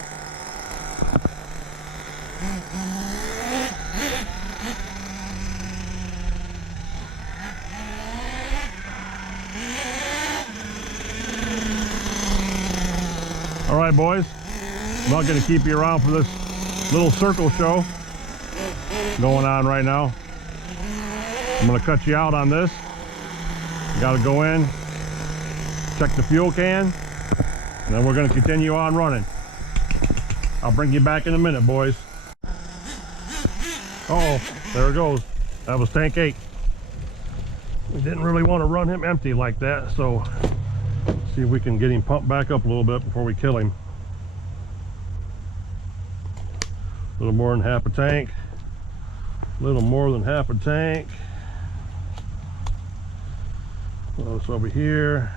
All right, boys, I'm not going to keep you around for this little circle show going on right now. I'm going to cut you out on this. You got to go in, check the fuel can, and then we're going to continue on running. I'll bring you back in a minute, boys. Uh-oh, there it goes. That was tank 8. We didn't really want to run him empty like that, so see if we can get him pumped back up a little bit before we kill him. A little more than half a tank. A little more than half a tank. Well, it's over here.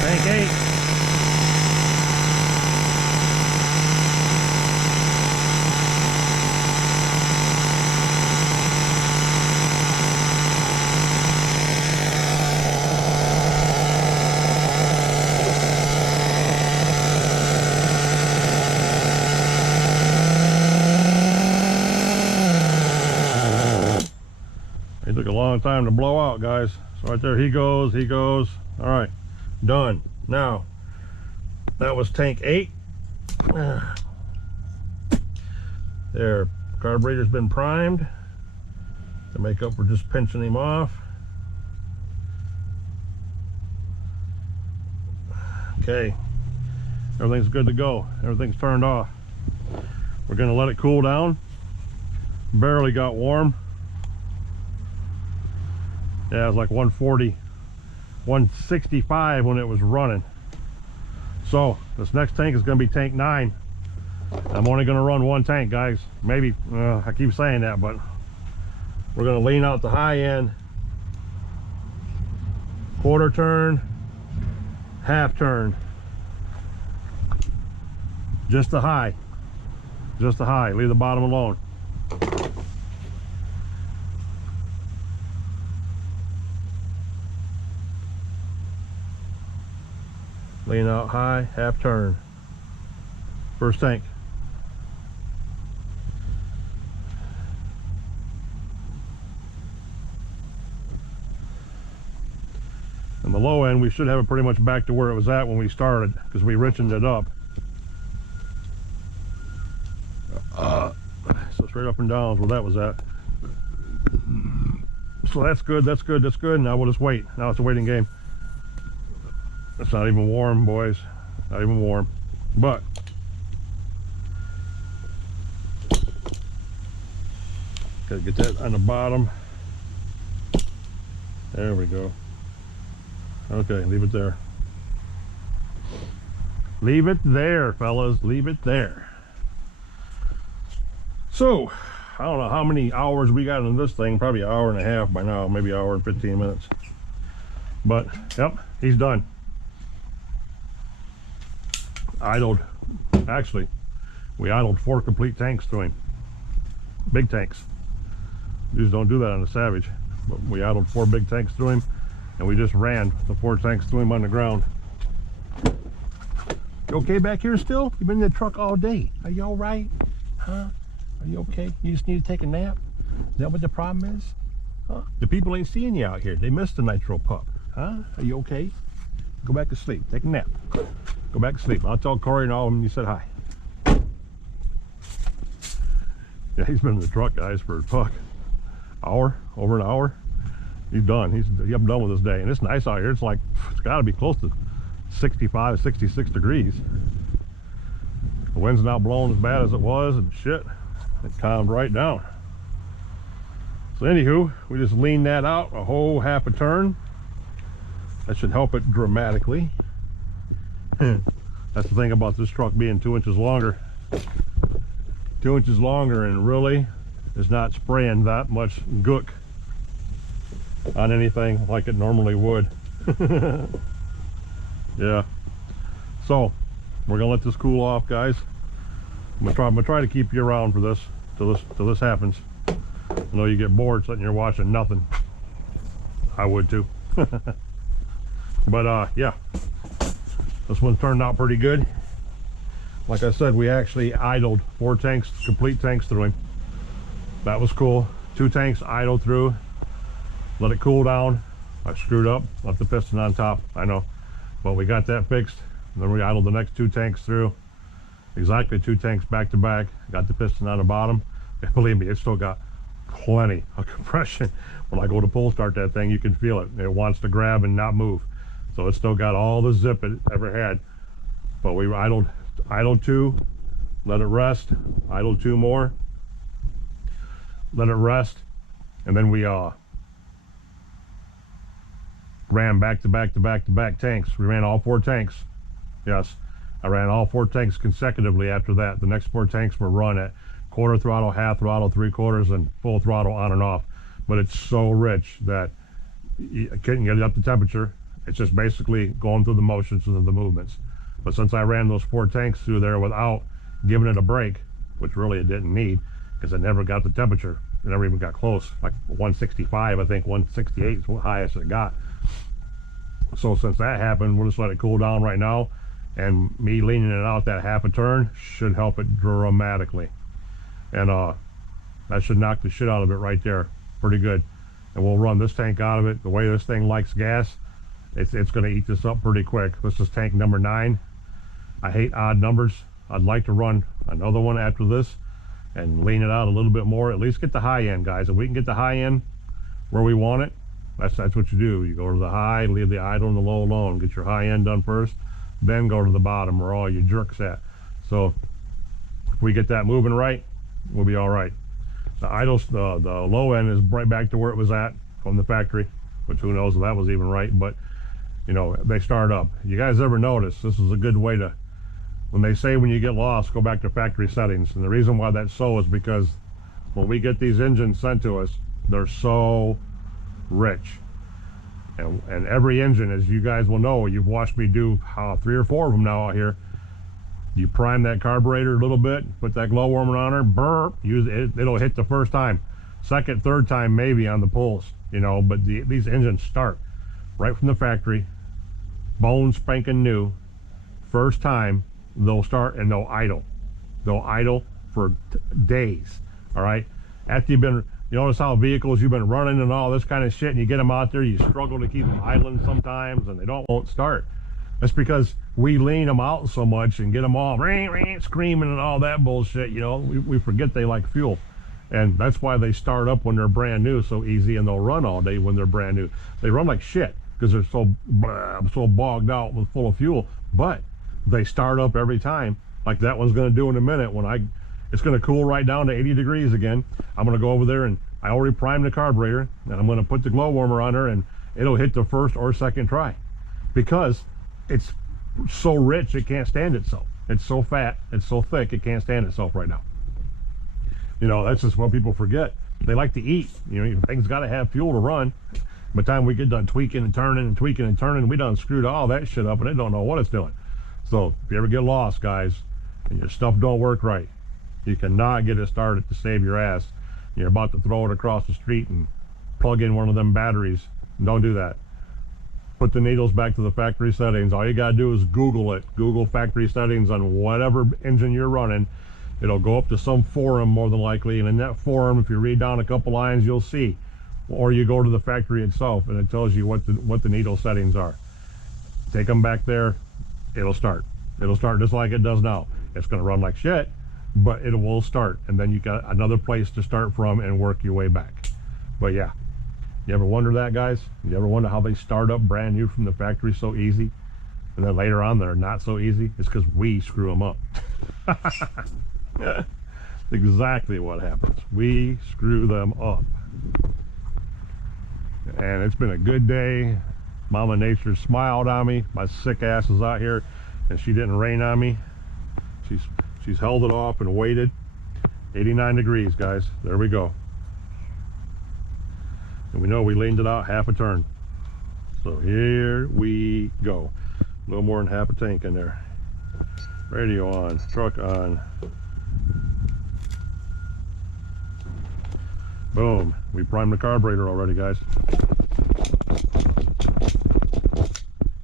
Tank 8. It took a long time to blow out, guys. So right there, he goes. All right, done. Now, that was tank 8. There, carburetor's been primed to make up for just pinching him off. Okay, everything's good to go. Everything's turned off. We're gonna let it cool down. Barely got warm. Yeah, it was like 140, 165 when it was running. So this next tank is going to be tank 9. I'm only going to run one tank, guys. Maybe, I keep saying that, but we're going to lean out the high end, quarter turn, half turn, just the high, leave the bottom alone. Lean out high, half turn. First tank. And the low end, we should have it pretty much back to where it was at when we started, because we richened it up. So straight up and down is where that was at. So that's good, that's good, that's good. Now we'll just wait. Now it's a waiting game. It's not even warm, boys. Not even warm. But gotta get that on the bottom. There we go. Okay, leave it there. Leave it there, fellas. Leave it there. So, I don't know how many hours we got in this thing. Probably an hour and a half by now. Maybe an hour and 15 minutes. But, yep, he's done. Idled, actually, we idled 4 complete tanks to him. Big tanks. You just don't do that on a Savage. But we idled 4 big tanks to him, and we just ran the 4 tanks to him on the ground. You okay back here still? You've been in the truck all day. Are you all right? Huh? Are you okay? You just need to take a nap? Is that what the problem is? Huh? The people ain't seeing you out here. They missed the nitro pup. Huh? Are you okay? Go back to sleep. Take a nap. Go back to sleep. I'll tell Corey and all of them you said hi. Yeah, he's been in the truck, guys, for a hour, over an hour. He's done. He's done with his day. And it's nice out here. It's like, it's got to be close to 65, 66 degrees. The wind's not blowing as bad as it was and shit. It calmed right down. So anywho, we just leaned that out a whole half a turn. That should help it dramatically. That's the thing about this truck being 2 inches longer. 2 inches longer, and really is not spraying that much gook on anything like it normally would. Yeah. So we're gonna let this cool off, guys. I'm gonna try to keep you around for this till this happens. I know you get bored sitting here watching nothing. I would too. But yeah, this one turned out pretty good. Like I said, we actually idled 4 tanks, complete tanks through him. That was cool. 2 tanks idled through, let it cool down. I screwed up, left the piston on top, I know, but we got that fixed. And then we idled the next 2 tanks through, exactly 2 tanks back to back. Got the piston on the bottom. And believe me, it's still got plenty of compression. When I go to pull start that thing, you can feel it. It wants to grab and not move. So it's still got all the zip it ever had. But we idled 2, let it rest, idled 2 more, let it rest, and then we ran back to back tanks. We ran all 4 tanks. Yes, I ran all 4 tanks consecutively after that. The next 4 tanks were run at quarter throttle, half throttle, 3/4, and full throttle on and off. But it's so rich that you couldn't get it up to temperature. It's just basically going through the motions of the movements. But since I ran those 4 tanks through there without giving it a break, which really it didn't need, because it never got the temperature. It never even got close. Like 165, I think 168 is the highest it got. So since that happened, we'll just let it cool down right now. And me leaning it out that half a turn should help it dramatically. And that should knock the shit out of it right there. Pretty good. And we'll run this tank out of it. The way this thing likes gas, it's going to eat this up pretty quick. This is tank number 9. I hate odd numbers. I'd like to run another one after this and lean it out a little bit more. At least get the high end, guys. If we can get the high end where we want it, that's what you do. You go to the high, leave the idle and the low alone. Get your high end done first, then go to the bottom where all your jerks at. So if we get that moving right, we'll be all right. The idle, the low end is right back to where it was at from the factory, which who knows if that was even right, but you know, they start up. You guys ever notice this is a good way to, when they say when you get lost, go back to factory settings. And the reason why that's so is because when we get these engines sent to us, they're so rich. And every engine, as you guys will know, you've watched me do 3 or 4 of them now out here. You prime that carburetor a little bit, put that glow warmer on her, burp, use it, it'll hit the first time. Second, third time maybe on the pulls, you know, but these engines start right from the factory, bone spanking new. First time they'll start and they'll idle. They'll idle for days, all right? After you've been, you notice how vehicles you've been running and all this kind of shit, and you get them out there, you struggle to keep them idling sometimes, and they won't start. That's because we lean them out so much and get them all screaming and all that bullshit, you know. We forget they like fuel. And that's why they start up when they're brand new so easy, and they'll run all day when they're brand new. They run like shit because they're so bogged out with full of fuel, but they start up every time, like that one's going to do in a minute. It's going to cool right down to 80 degrees again. I'm going to go over there, and I already primed the carburetor, and I'm going to put the glow warmer on her, and it'll hit the first or second try because it's so rich it can't stand itself. It's so fat, it's so thick, it can't stand itself right now. You know, that's just what people forget. They like to eat. You know, things got to have fuel to run. By the time we get done tweaking and turning and tweaking and turning, we done screwed all that shit up, and it don't know what it's doing. So if you ever get lost, guys, and your stuff don't work right, you cannot get it started to save your ass. You're about to throw it across the street and plug in one of them batteries. Don't do that. Put the needles back to the factory settings. All you gotta do is Google it. Google factory settings on whatever engine you're running. It'll go up to some forum more than likely, and in that forum, if you read down a couple lines, you'll see. Or you go to the factory itself, and it tells you what the needle settings are. Take them back there. It'll start. It'll start just like it does now. It's gonna run like shit, but it will start, and then you got another place to start from and work your way back. But yeah, you ever wonder that, guys? You ever wonder how they start up brand new from the factory so easy, and then later on they're not so easy? It's because we screw them up. Exactly what happens. We screw them up. And it's been a good day. Mama Nature smiled on me. My sick ass is out here, and she didn't rain on me. She's held it off and waited. 89 degrees, guys. There we go. And we know we leaned it out half a turn. So here we go. A little more than half a tank in there. Radio on, truck on. Boom. We primed the carburetor already, guys.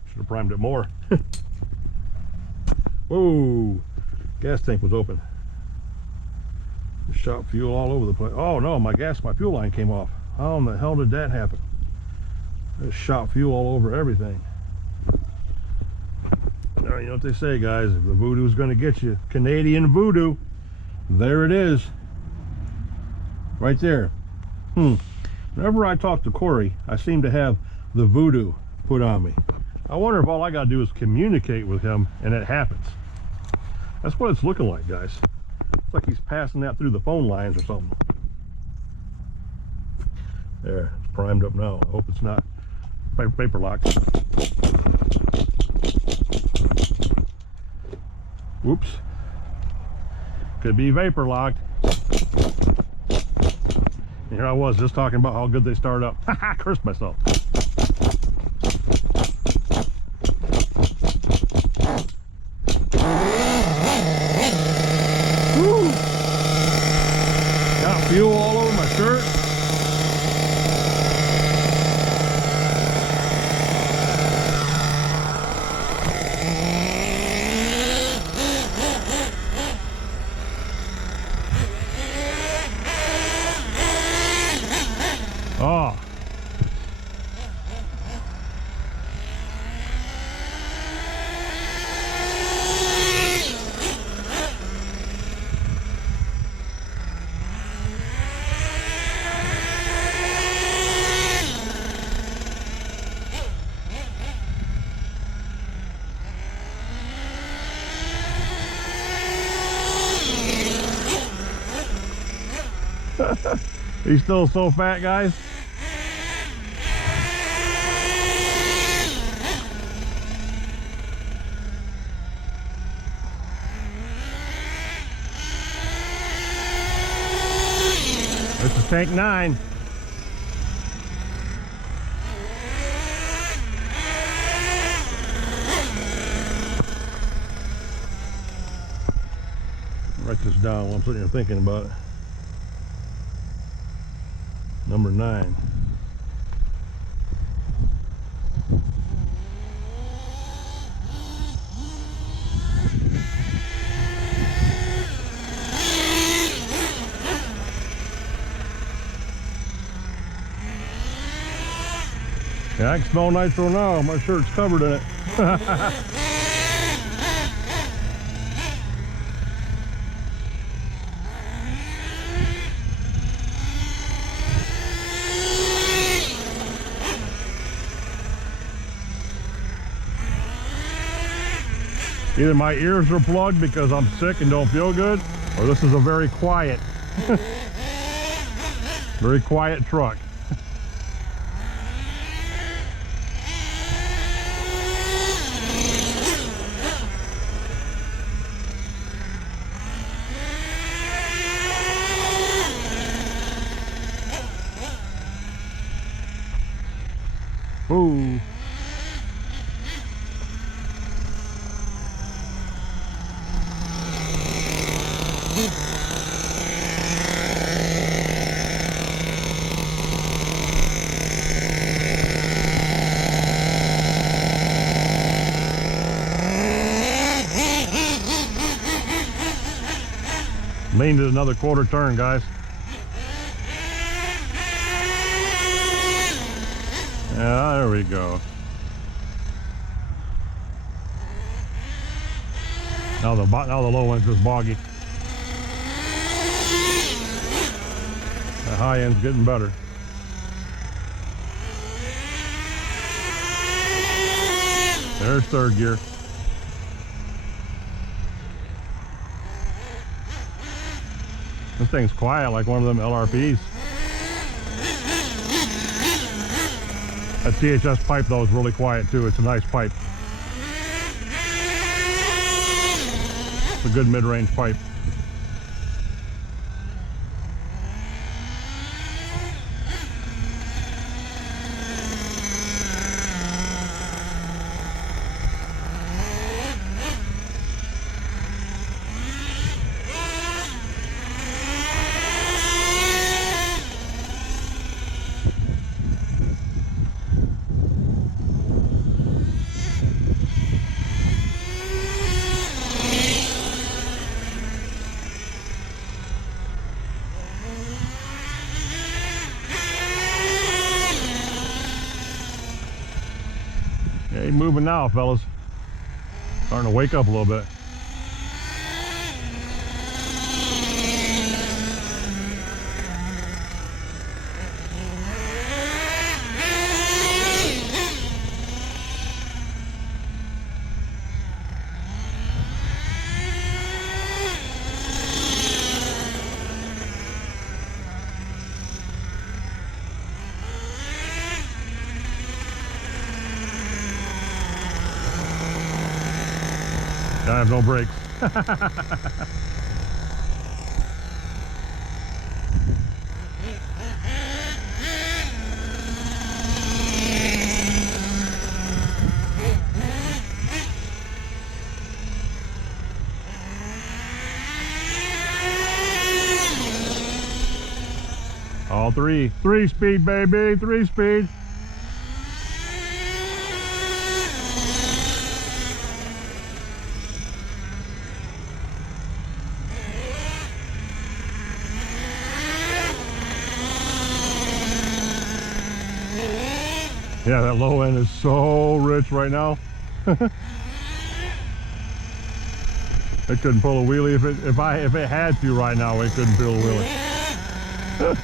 Should have primed it more. Whoa. Gas tank was open. Shot fuel all over the place. Oh no, my fuel line came off. How in the hell did that happen? Just shot fuel all over everything. Now, you know what they say, guys, if the voodoo's gonna get you, Canadian voodoo, there it is. Right there. Whenever I talk to Corey, I seem to have the voodoo put on me. I wonder if all I gotta do is communicate with him and it happens. That's what it's looking like, guys. It's like he's passing that through the phone lines or something. There, it's primed up now. I hope it's not paper locked. Whoops. Could be vapor locked. And here I was just talking about how good they start up. I cursed myself. Woo. Got fuel all over my shirt. Oh. He's still so fat, guys. This is tank 9. Write this down while I'm sitting here thinking about it. Number 9. Yeah, I can smell nitro now. My shirt's covered in it. Either my ears are plugged because I'm sick and don't feel good, or this is a very quiet, very quiet truck. Ooh. Leaned it another quarter turn, guys. Yeah, there we go. Now the low one's just boggy. The high end's getting better. There's third gear. This thing's quiet like one of them LRPs. That THS pipe though is really quiet too. It's a nice pipe. It's a good mid-range pipe. Yeah, he's moving now, fellas. Starting to wake up a little bit. I have no brakes. All three. 3-speed, baby. 3-speed. Yeah, that low end is so rich right now. It couldn't pull a wheelie if it had to right now. It couldn't pull a wheelie.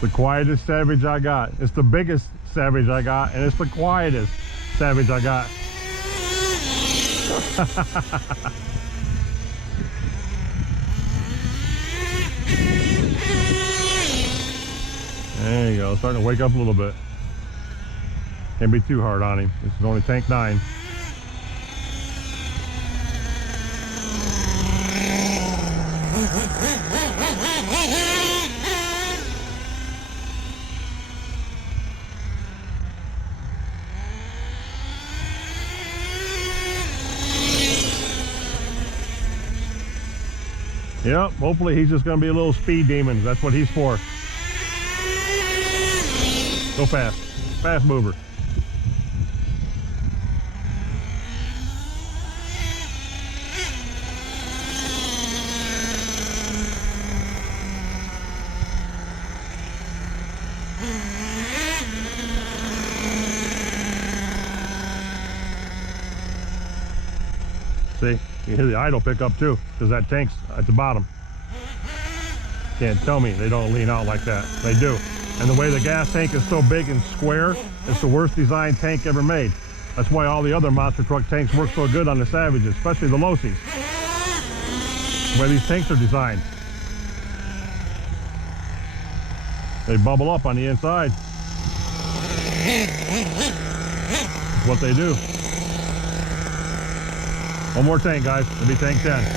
The quietest Savage I got. It's the biggest Savage I got, and it's the quietest Savage I got. There you go, starting to wake up a little bit. Can't be too hard on him. This is only tank 9. Yep, hopefully he's just going to be a little speed demon. That's what he's for. Go fast. Fast mover. See, you hear the idle pickup too, because that tank's at the bottom. Can't tell me they don't lean out like that. They do. And the way the gas tank is so big and square, it's the worst designed tank ever made. That's why all the other monster truck tanks work so good on the Savages, especially the Losies. The way these tanks are designed. They bubble up on the inside. That's what they do. One more tank, guys. It'll be tank 10.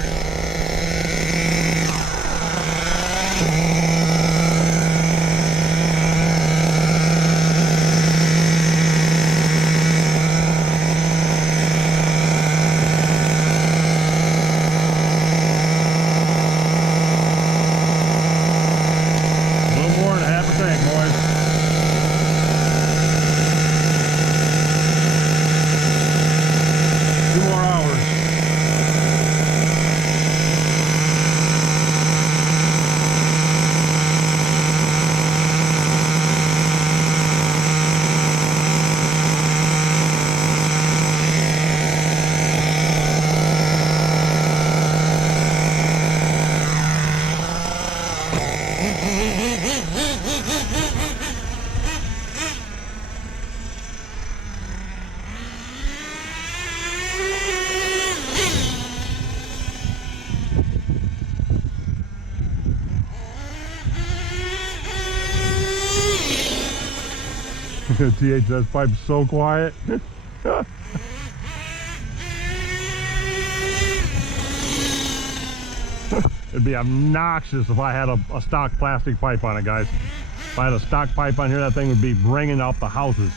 THS pipe's so quiet. It'd be obnoxious if I had a stock plastic pipe on it, guys. If I had a stock pipe on here, that thing would be ringing out the houses.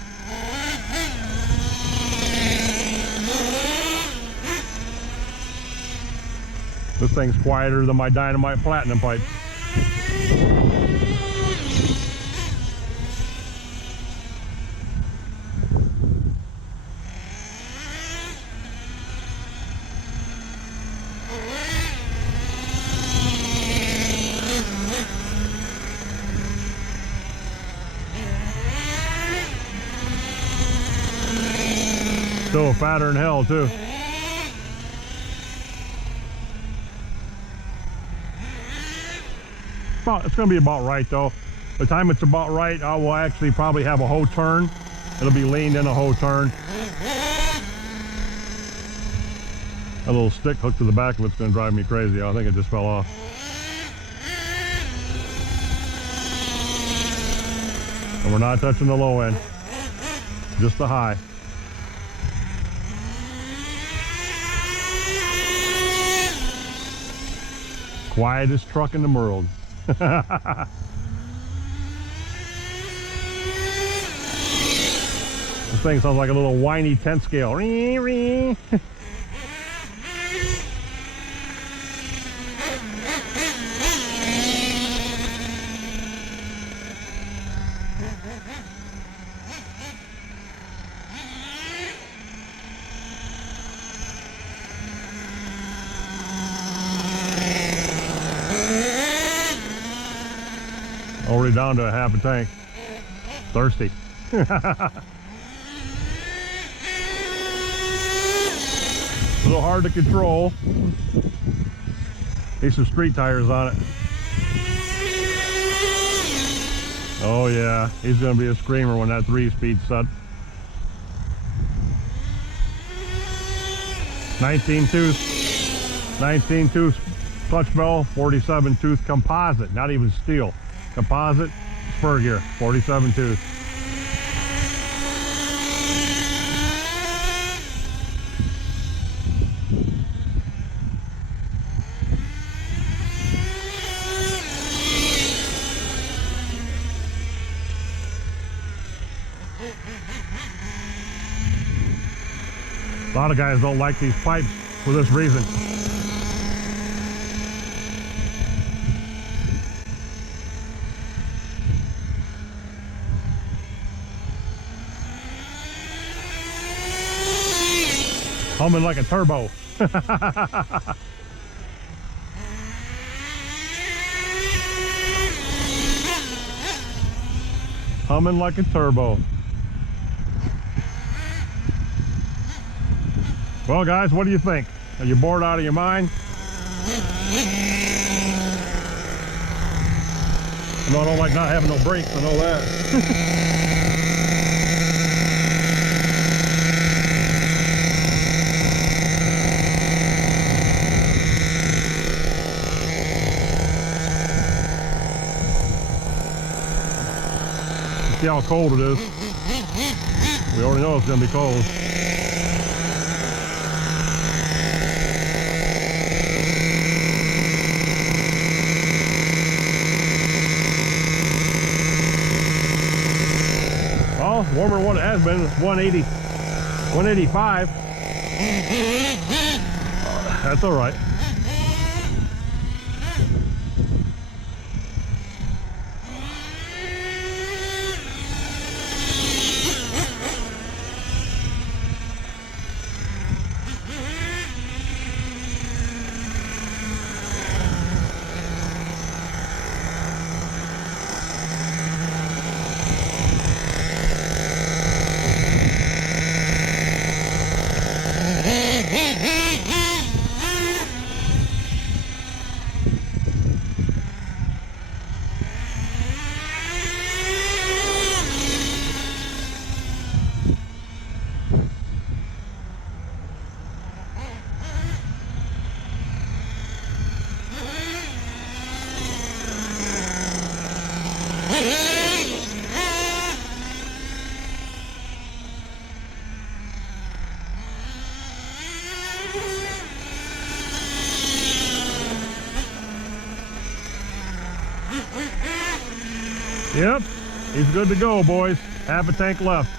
This thing's quieter than my Dynamite Platinum pipe. Still fatter than hell too. It's going to be about right though. By the time it's about right, I will actually probably have a whole turn. It'll be leaned in a whole turn. A little stick hooked to the back of it's going to drive me crazy. I think it just fell off. And we're not touching the low end, just the high. Quietest truck in the world. This thing sounds like a little whiny 10 scale. Already down to a half a tank. Thirsty. A little hard to control. Need some street tires on it. Oh yeah, he's gonna be a screamer when that 3-speed set. 19 tooth clutch bell, 47 tooth composite, not even steel. Composite spur gear, 47 tooth. A lot of guys don't like these pipes for this reason. Humming like a turbo. Humming like a turbo. Well guys, what do you think? Are you bored out of your mind? No, I don't like not having no brakes, I know that. See how cold it is. We already know it's going to be cold. Well, warmer than what it has been. It's 180, 185. That's all right. Yep, he's good to go, boys. Half a tank left.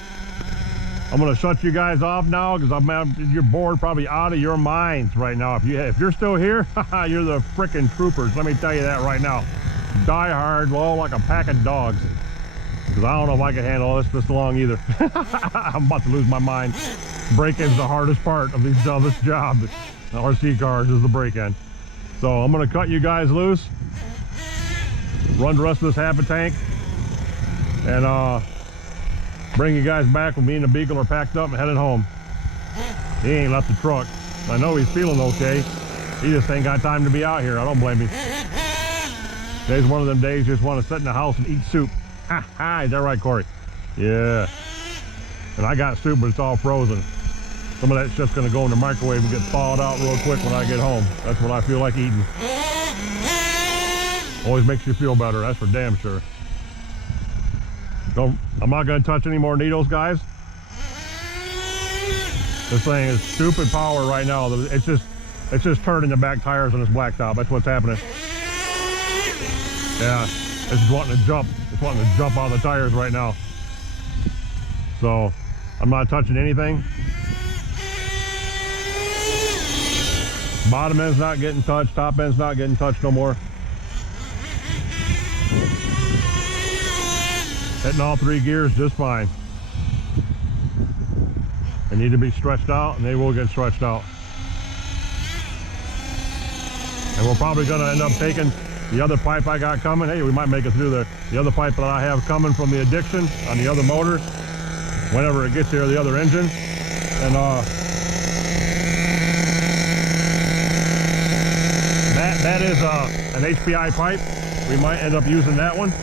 I'm gonna shut you guys off now because you're bored, probably out of your minds right now. If you're still here, you're the frickin' troopers. Let me tell you that right now. Die hard, well, like a pack of dogs. Because I don't know if I can handle this long either. I'm about to lose my mind. Break-in's the hardest part of this job. The RC cars is the break-in. So I'm gonna cut you guys loose. Run the rest of this half a tank. And bring you guys back when me and the Beagle are packed up and headed home. He ain't left the truck. I know he's feeling okay. He just ain't got time to be out here. I don't blame him. Today's one of them days you just want to sit in the house and eat soup. Ha ha, is that right, Corey? Yeah. And I got soup, but it's all frozen. Some of that's just going to go in the microwave and get thawed out real quick when I get home. That's what I feel like eating. Always makes you feel better, that's for damn sure. I'm not going to touch any more needles, guys. This thing is stupid power right now. It's just turning the back tires on this blacktop. That's what's happening. Yeah, it's wanting to jump. It's wanting to jump out of the tires right now. So I'm not touching anything. Bottom end's not getting touched. Top end's not getting touched no more. Hitting all three gears just fine. They need to be stretched out, and they will get stretched out. And we're probably going to end up taking the other pipe I got coming. Hey, we might make it through the other pipe that I have coming from the Addiction on the other motor, whenever it gets there, the other engine. And that is an HPI pipe. We might end up using that one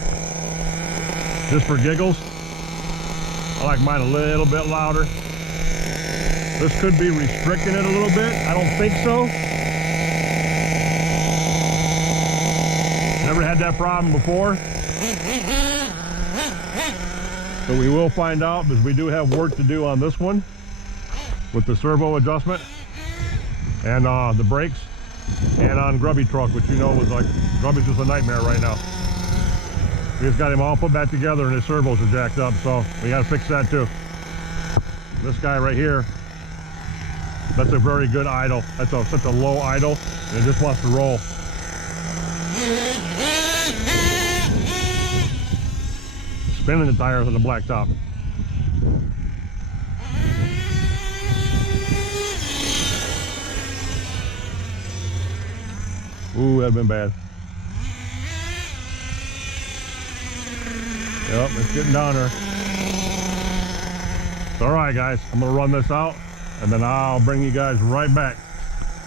just for giggles. I like mine a little bit louder. This could be restricting it a little bit. I don't think so. Never had that problem before. But we will find out, because we do have work to do on this one with the servo adjustment and the brakes, and on Grubby truck, which you know was like, Grubby's just a nightmare right now. We just got him all put back together and his servos are jacked up, so we got to fix that too. This guy right here, that's a very good idle. That's such a low idle, and it just wants to roll. Spinning the tires on the blacktop. Ooh, that'd been bad. Yep, it's getting down there. All right, guys, I'm gonna run this out, and then I'll bring you guys right back.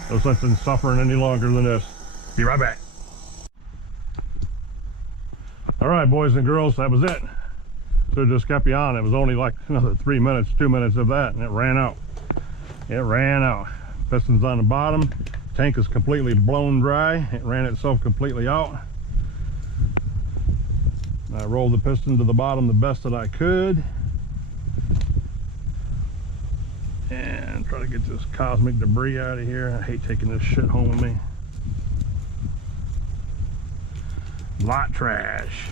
No sense in suffering any longer than this. Be right back. All right, boys and girls, that was it. So it just kept you on. It was only like another 3 minutes, 2 minutes of that, and it ran out. It ran out. Piston's on the bottom. Tank is completely blown dry. It ran itself completely out. I rolled the piston to the bottom the best that I could. And try to get this cosmic debris out of here. I hate taking this shit home with me. Lot trash.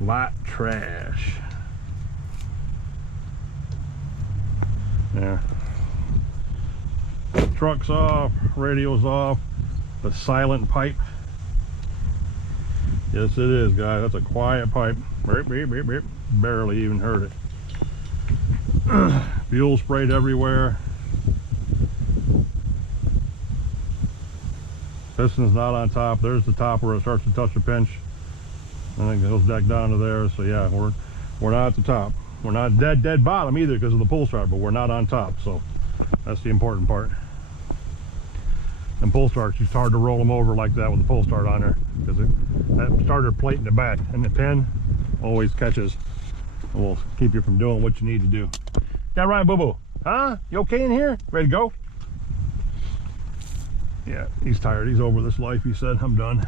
Lot trash. Yeah. Truck's off, radio's off, the silent pipe. Yes, it is, guys. That's a quiet pipe. Beep, beep, beep, beep. Barely even heard it. Fuel sprayed everywhere. Piston's not on top. There's the top where it starts to touch the pinch. I think it goes back down to there. So yeah, we're not at the top. We're not dead bottom either because of the pull start, but we're not on top. So that's the important part. And pull starts, it's hard to roll them over like that with the pull start on there because that starter plate in the back and the pin always catches and will keep you from doing what you need to do. That right, boo-boo? Huh? You okay in here? Ready to go? Yeah, he's tired. He's over this life. He said, I'm done.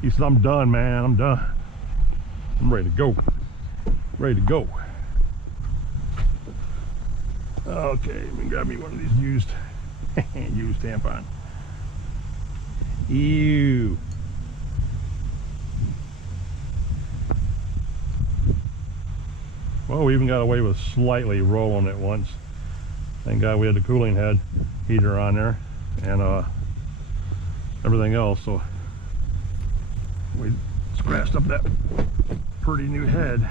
He said, I'm done, man. I'm done. I'm ready to go. Ready to go. Okay, let me grab me one of these used tampon. Ew. Well, we even got away with slightly rolling it once. Thank God we had the cooling head heater on there and everything else, so we scratched up that pretty new head.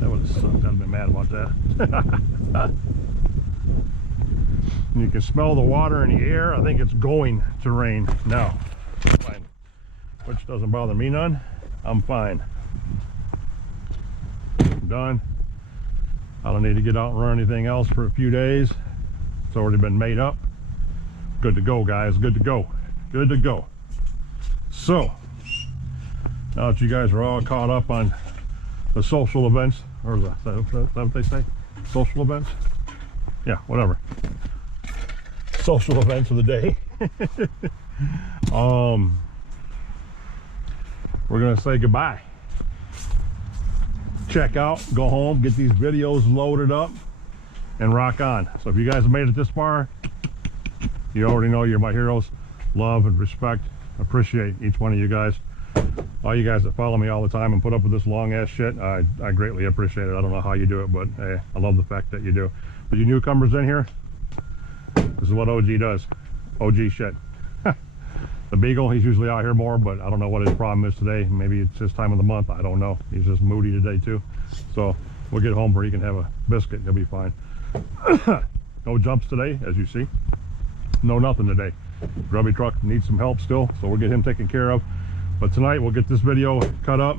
That would have sucked. I'd have been mad about that. You can smell the water in the air. I think it's going to rain now. Fine. Which doesn't bother me none. I'm fine. I'm done. I don't need to get out and run anything else for a few days. It's already been made up. Good to go, guys. Good to go. Good to go. So, now that you guys are all caught up on the social events, or is that what they say? Social events? Yeah, whatever. Social events of the day. We're gonna say goodbye. Check out, go home, get these videos loaded up, and rock on. So if you guys have made it this far, you already know you're my heroes. Love and respect, appreciate each one of you guys. All you guys that follow me all the time and put up with this long ass shit, I greatly appreciate it. I don't know how you do it, but hey, I love the fact that you do. For you newcomers in here, this is what OG does. OG shit. The Beagle, he's usually out here more, but I don't know what his problem is today. Maybe it's his time of the month. I don't know. He's just moody today too. So we'll get home where he can have a biscuit. He'll be fine. No jumps today, as you see. No nothing today. Grubby truck needs some help still, so we'll get him taken care of. But tonight we'll get this video cut up,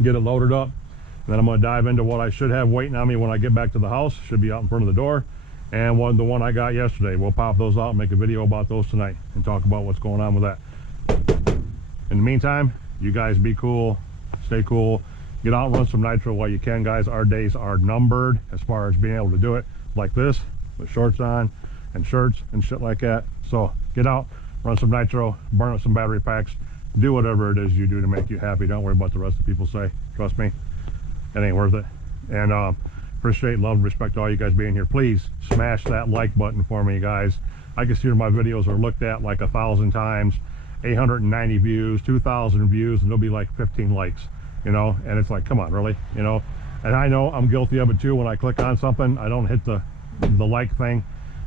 get it loaded up, and then I'm going to dive into what I should have waiting on me when I get back to the house. Should be out in front of the door. And the one I got yesterday. We'll pop those out and make a video about those tonight and talk about what's going on with that. In the meantime, you guys be cool, stay cool, get out and run some nitro while you can, guys. Our days are numbered as far as being able to do it like this with shorts on and shirts and shit like that. So get out, run some nitro, burn up some battery packs, do whatever it is you do to make you happy. Don't worry about the rest of people say. Trust me, it ain't worth it. And appreciate, love, and respect all you guys being here. Please smash that like button for me, guys. I can see my videos are looked at like 1,000 times, 890 views, 2,000 views, and there'll be like 15 likes, you know. And it's like, come on, really, you know. And I know I'm guilty of it too. When I click on something, I don't hit the like thing,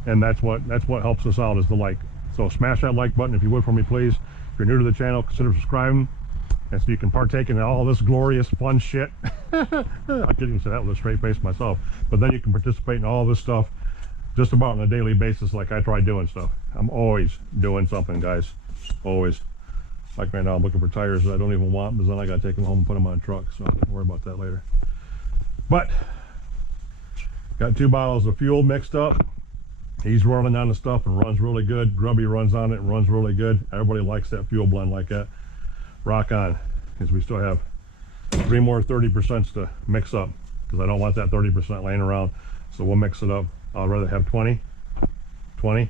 and that's what helps us out, is the like. So smash that like button if you would for me, please. If you're new to the channel, consider subscribing, and so you can partake in all this glorious fun shit. I couldn't even say that with a straight face myself, but then you can participate in all this stuff just about on a daily basis, like I try doing stuff. I'm always doing something, guys, always. Like right now, I'm looking for tires that I don't even want, but then I gotta take them home and put them on a truck, so don't worry about that later. But got 2 bottles of fuel mixed up. He's running on the stuff and runs really good. Grubby runs on it and runs really good. Everybody likes that fuel blend like that. Rock on, because we still have 3 more 30% to mix up, because I don't want that 30% laying around. So we'll mix it up. I'd rather have 20%. I'd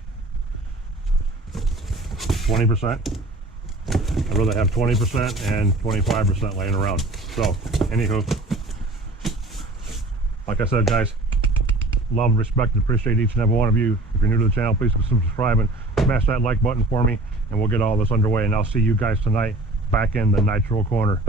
rather have 20% and 25% laying around. So, anywho, like I said, guys, love, respect, and appreciate each and every one of you. If you're new to the channel, please consider subscribing. Smash that like button for me, and we'll get all this underway. And I'll see you guys tonight back in the Nitro Corner.